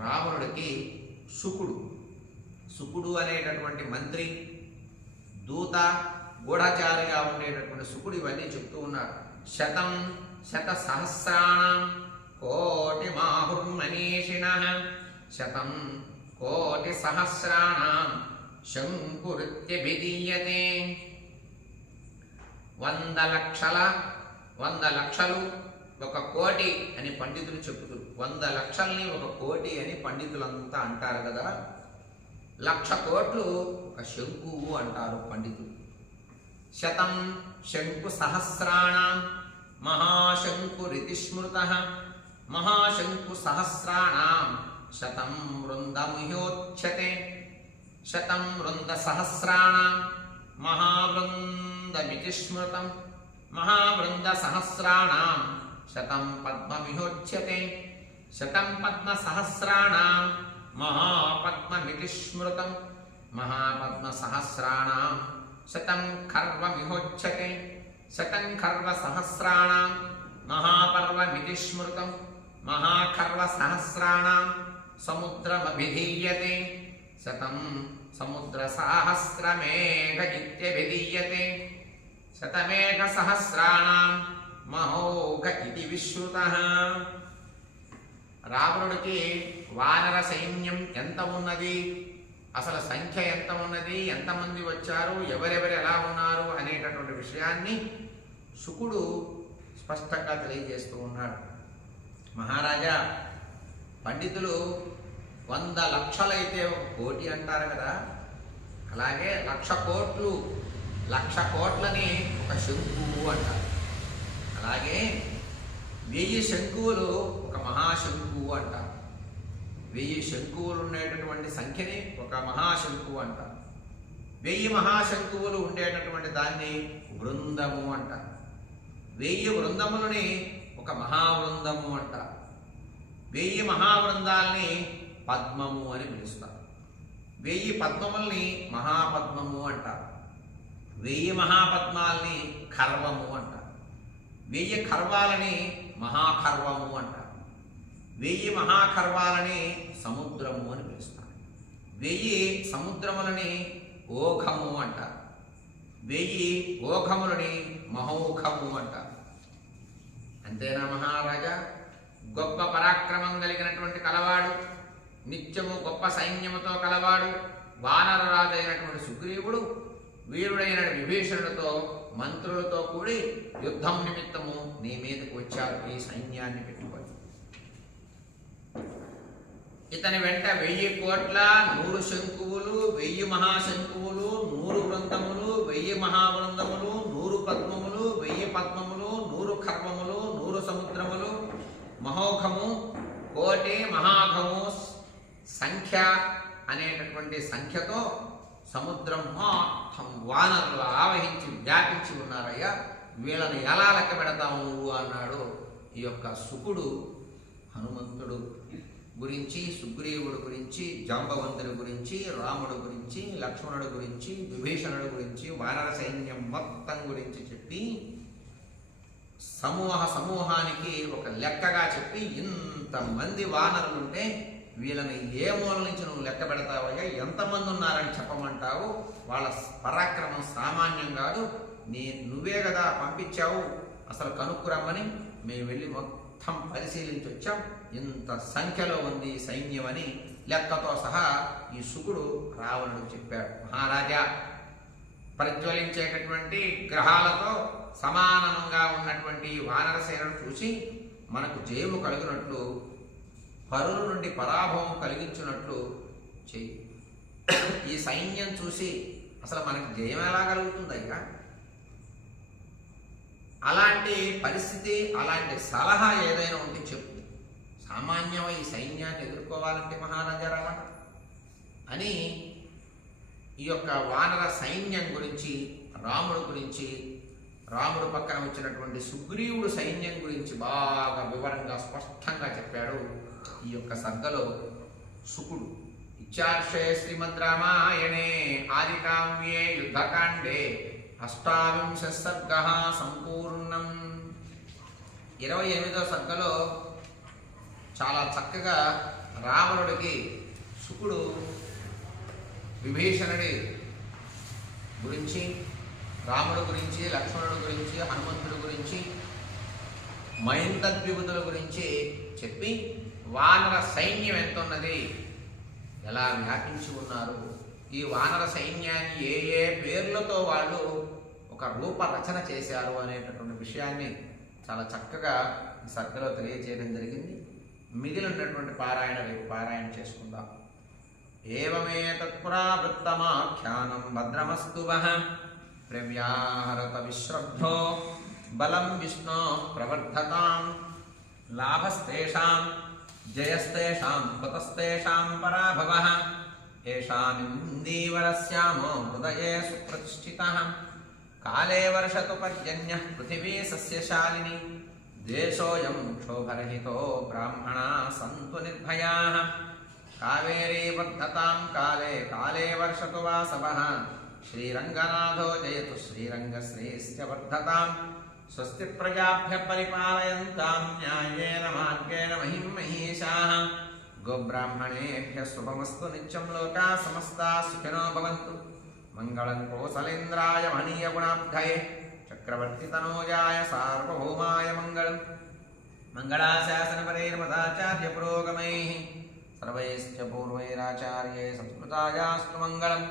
రావణుడికి. సుకుడు అనేటటువంటి మంత్రి, దూత, గూఢచారిగా ఉండేటటువంటి సుకుడు ఇవన్నీ చెప్తూ ఉన్నారు. శత సహస్రాణం కోటి మాహుర్మనీషిణః శతం కోటి సహస్రాణం శంకురిత్యభిధీయతే. 100 లక్షలు 1 కోటి అని పండితులు చెబుతారు. 100 లక్షల్ని 1 కోటి అని పండితులంతా అంటారు కదా. 1,00,000 కోట్లు 1 శంకువు అంటారు పండితులు. శతం శంకు సహస్రాణం మహాశంకురితి స్మృతః మహాశంకు సహస్రాణం శతం వృందమిహోచ్యతే. శతం వృంద సహస్రాణం మహావృందమితి స్మృతం మహావృంద సహస్రాణం శతం పద్మమిహోచ్యతే. శతం పద్మ సహస్రాణం మహాపద్మమితి స్మృతం మహాపద్మ సహస్రాణం శతం ఖర్వమిహోచ్యతే. శతం ఖర్వ సహస్రాణం మహాపర్వమితి స్మృతం మహాఖర్వ సహస్రాణం సముద్రమభిధీయతే. శతం సముద్ర సహస్రమేఘ ఇత్యభిధీయతే. శతమేఘ సహస్రాణం మహోఘ ఇది విశ్రుతః. రావణుడికి వానర సైన్యం ఎంత ఉన్నది, అసలు సంఖ్య ఎంత ఉన్నది, ఎంతమంది వచ్చారు, ఎవరెవరు ఎలా ఉన్నారు అనేటటువంటి విషయాన్ని శుకుడు స్పష్టంగా తెలియజేస్తూ ఉన్నాడు. మహారాజా, పండితులు 100 లక్షలైతే 1 కోటి అంటారు కదా, అలాగే 1,00,000 కోట్లు 1,00,000 కోట్లని 1 శంకువు అంటారు. అలాగే 1000 శంకువులు 1 మహాశంకువు అంటారు. 1000 శంకువులు ఉండేటటువంటి సంఖ్యని 1 మహాశంకువు అంటారు. 1000 మహాశంకువులు ఉండేటటువంటి దాన్ని వృందము అంటారు. 1000 వృందములని 1 మహావృందము అంటారు. 1000 మహావృందాల్ని పద్మము అని పిలుస్తారు. 1000 పద్మముల్ని మహాపద్మము అంటారు. 1000 మహాపద్మాల్ని ఖర్వము అంటారు. 1000 ఖర్వాలని మహాఖర్వము అంటారు. 1000 మహాఖర్వాలని సముద్రము అని పిలుస్తారు. 1000 సముద్రములని ఓఘము అంటారు. 1000 ఓఘములని మహౌఘము అంటారు. అంతేనా మహారాజా? గొప్ప పరాక్రమం కలిగినటువంటి కలవాడు, నిత్యము గొప్ప సైన్యముతో కలవాడు వానరరాజు అయినటువంటి సుగ్రీవుడు వీరుడైన విభీషణుడితో మంత్రులతో కూడి యుద్ధం నిమిత్తము నీ మీదకు వచ్చారు ఈ సైన్యాన్ని పెట్టుకొని. ఇతని వెంట 1000 కోట్ల 100 శంకువులు, 1000 మహాశంకువులు, 100 వృందములు, 1000 మహావృందములు, 100 పద్మములు, 1000 పద్మములు, 100 ఖర్వములు, 100 సముద్రములు, మహోఘము, కోటి, మహాఘము సంఖ్య అనేటటువంటి సంఖ్యతో సముద్రం మొత్తం వానరులు ఆవహించి వ్యాపించి ఉన్నారయ్యా. వీళ్ళని ఎలా లెక్క పెడతావు నువ్వు అన్నాడు ఈ యొక్క శుకుడు హనుమంతుడు గురించి, సుగ్రీవుడు గురించి, జాంబవంతుడి గురించి, రాముడు గురించి, లక్ష్మణుడు గురించి, విభీషణుడు గురించి, వానర సైన్యం మొత్తం గురించి చెప్పి సమూహానికి ఒక లెక్కగా చెప్పి ఇంతమంది వానరులుంటే వీళ్ళని ఏ మూల నుంచి నువ్వు లెక్క పెడతావయ్యా, ఎంతమంది ఉన్నారని చెప్పమంటావు? వాళ్ళ పరాక్రమం సామాన్యం కాదు. నువ్వే కదా పంపించావు అసలు కనుక్కురమ్మని. మేము వెళ్ళి మొత్తం పరిశీలించి వచ్చాం. ఇంత సంఖ్యలో ఉంది సైన్యం అని లెక్కతో సహా ఈ శుకుడు రావణుడు చెప్పాడు. మహారాజా, ప్రజ్వలించేటటువంటి గ్రహాలతో సమానంగా ఉన్నటువంటి వానరసేనను చూసి మనకు జయము కలిగినట్లు, పరుల నుండి పరాభవం కలిగించినట్లు చెయ్యి. ఈ సైన్యం చూసి అసలు మనకి జయం ఎలా కలుగుతుందయ్యా? అలాంటి పరిస్థితి, అలాంటి సలహా ఏదైనా ఉంటే చెప్పు. సామాన్యమై ఈ సైన్యాన్ని ఎదుర్కోవాలంటే మహారాజా రావణ అని ఈ యొక్క వానర సైన్యం గురించి, రాముడు గురించి, రాముడు పక్కన వచ్చినటువంటి సుగ్రీవుడు సైన్యం గురించి బాగా వివరంగా స్పష్టంగా చెప్పాడు ఈ యొక్క సర్గలో శుకుడు. ఇత్యార్షే శ్రీమద్ రామాయణే ఆదికావ్యే యుద్ధకాండే 28వ సర్గ సంపూర్ణం. 28వ సర్గలో చాలా చక్కగా రావణుడికి శుకుడు విభీషణుడి గురించి, రాముడు గురించి, లక్ష్మణుడి గురించి, హనుమంతుడి గురించి, మహింద్రద్విబుధుల గురించి చెప్పి వానర సైన్యం ఎంత ఉన్నది, ఎలా వ్యాపించి ఉన్నారు, ఈ వానర సైన్యాన్ని ఏ ఏ పేర్లతో వాళ్ళు ఒక రూపరచన చేశారు అనేటటువంటి విషయాన్ని చాలా చక్కగా ఈ సర్గలో తెలియజేయడం జరిగింది. మిగిలినటువంటి పారాయణ రేపు పారాయణ చేసుకుందాం. ఏవమేతత్పురావృత్తమాఖ్యానం భద్రమస్తు వః ప్రవ్యాహరత విశ్రబ్ధో బలం విష్ణో ప్రవర్ధతాం లాభస్తేషాం జయస్తేషాం కృతస్తేషాం పరాభవః ఏషామిందీవరస్యామో హృదయే సుప్రతిష్ఠితః కాలే వర్షతు పర్జన్యః పృథివీ సస్యశాలిని దేశోయం క్షోభరహితో బ్రాహ్మణా సంతు నిర్భయాః కావేరీ వర్ధతాం కాలే కాలే వర్షతు వాసవః శ్రీరంగనాథో జయతు శ్రీరంగశ్రీశ్చ వర్ధతాం స్వస్తి ప్రజాభ్య పరిపాలయంతాం న్యాయేన మార్గేణ మహిం మహీషాః గోబ్రాహ్మణేభ్య శుభమస్తు నిత్యం లోకా సమస్తా సుఖినో భవంతు మంగళం కోసలేంద్రాయ మహనీయ గుణాబ్ధయే చక్రవర్తి తనూజాయ సార్వభౌమాయ మంగళం మంగళాశాసనపరైర్మదాచార్య పురోగమైః సర్వైశ్చ పూర్వైరాచార్యై సంస్కృతాయాస్తు మంగళం.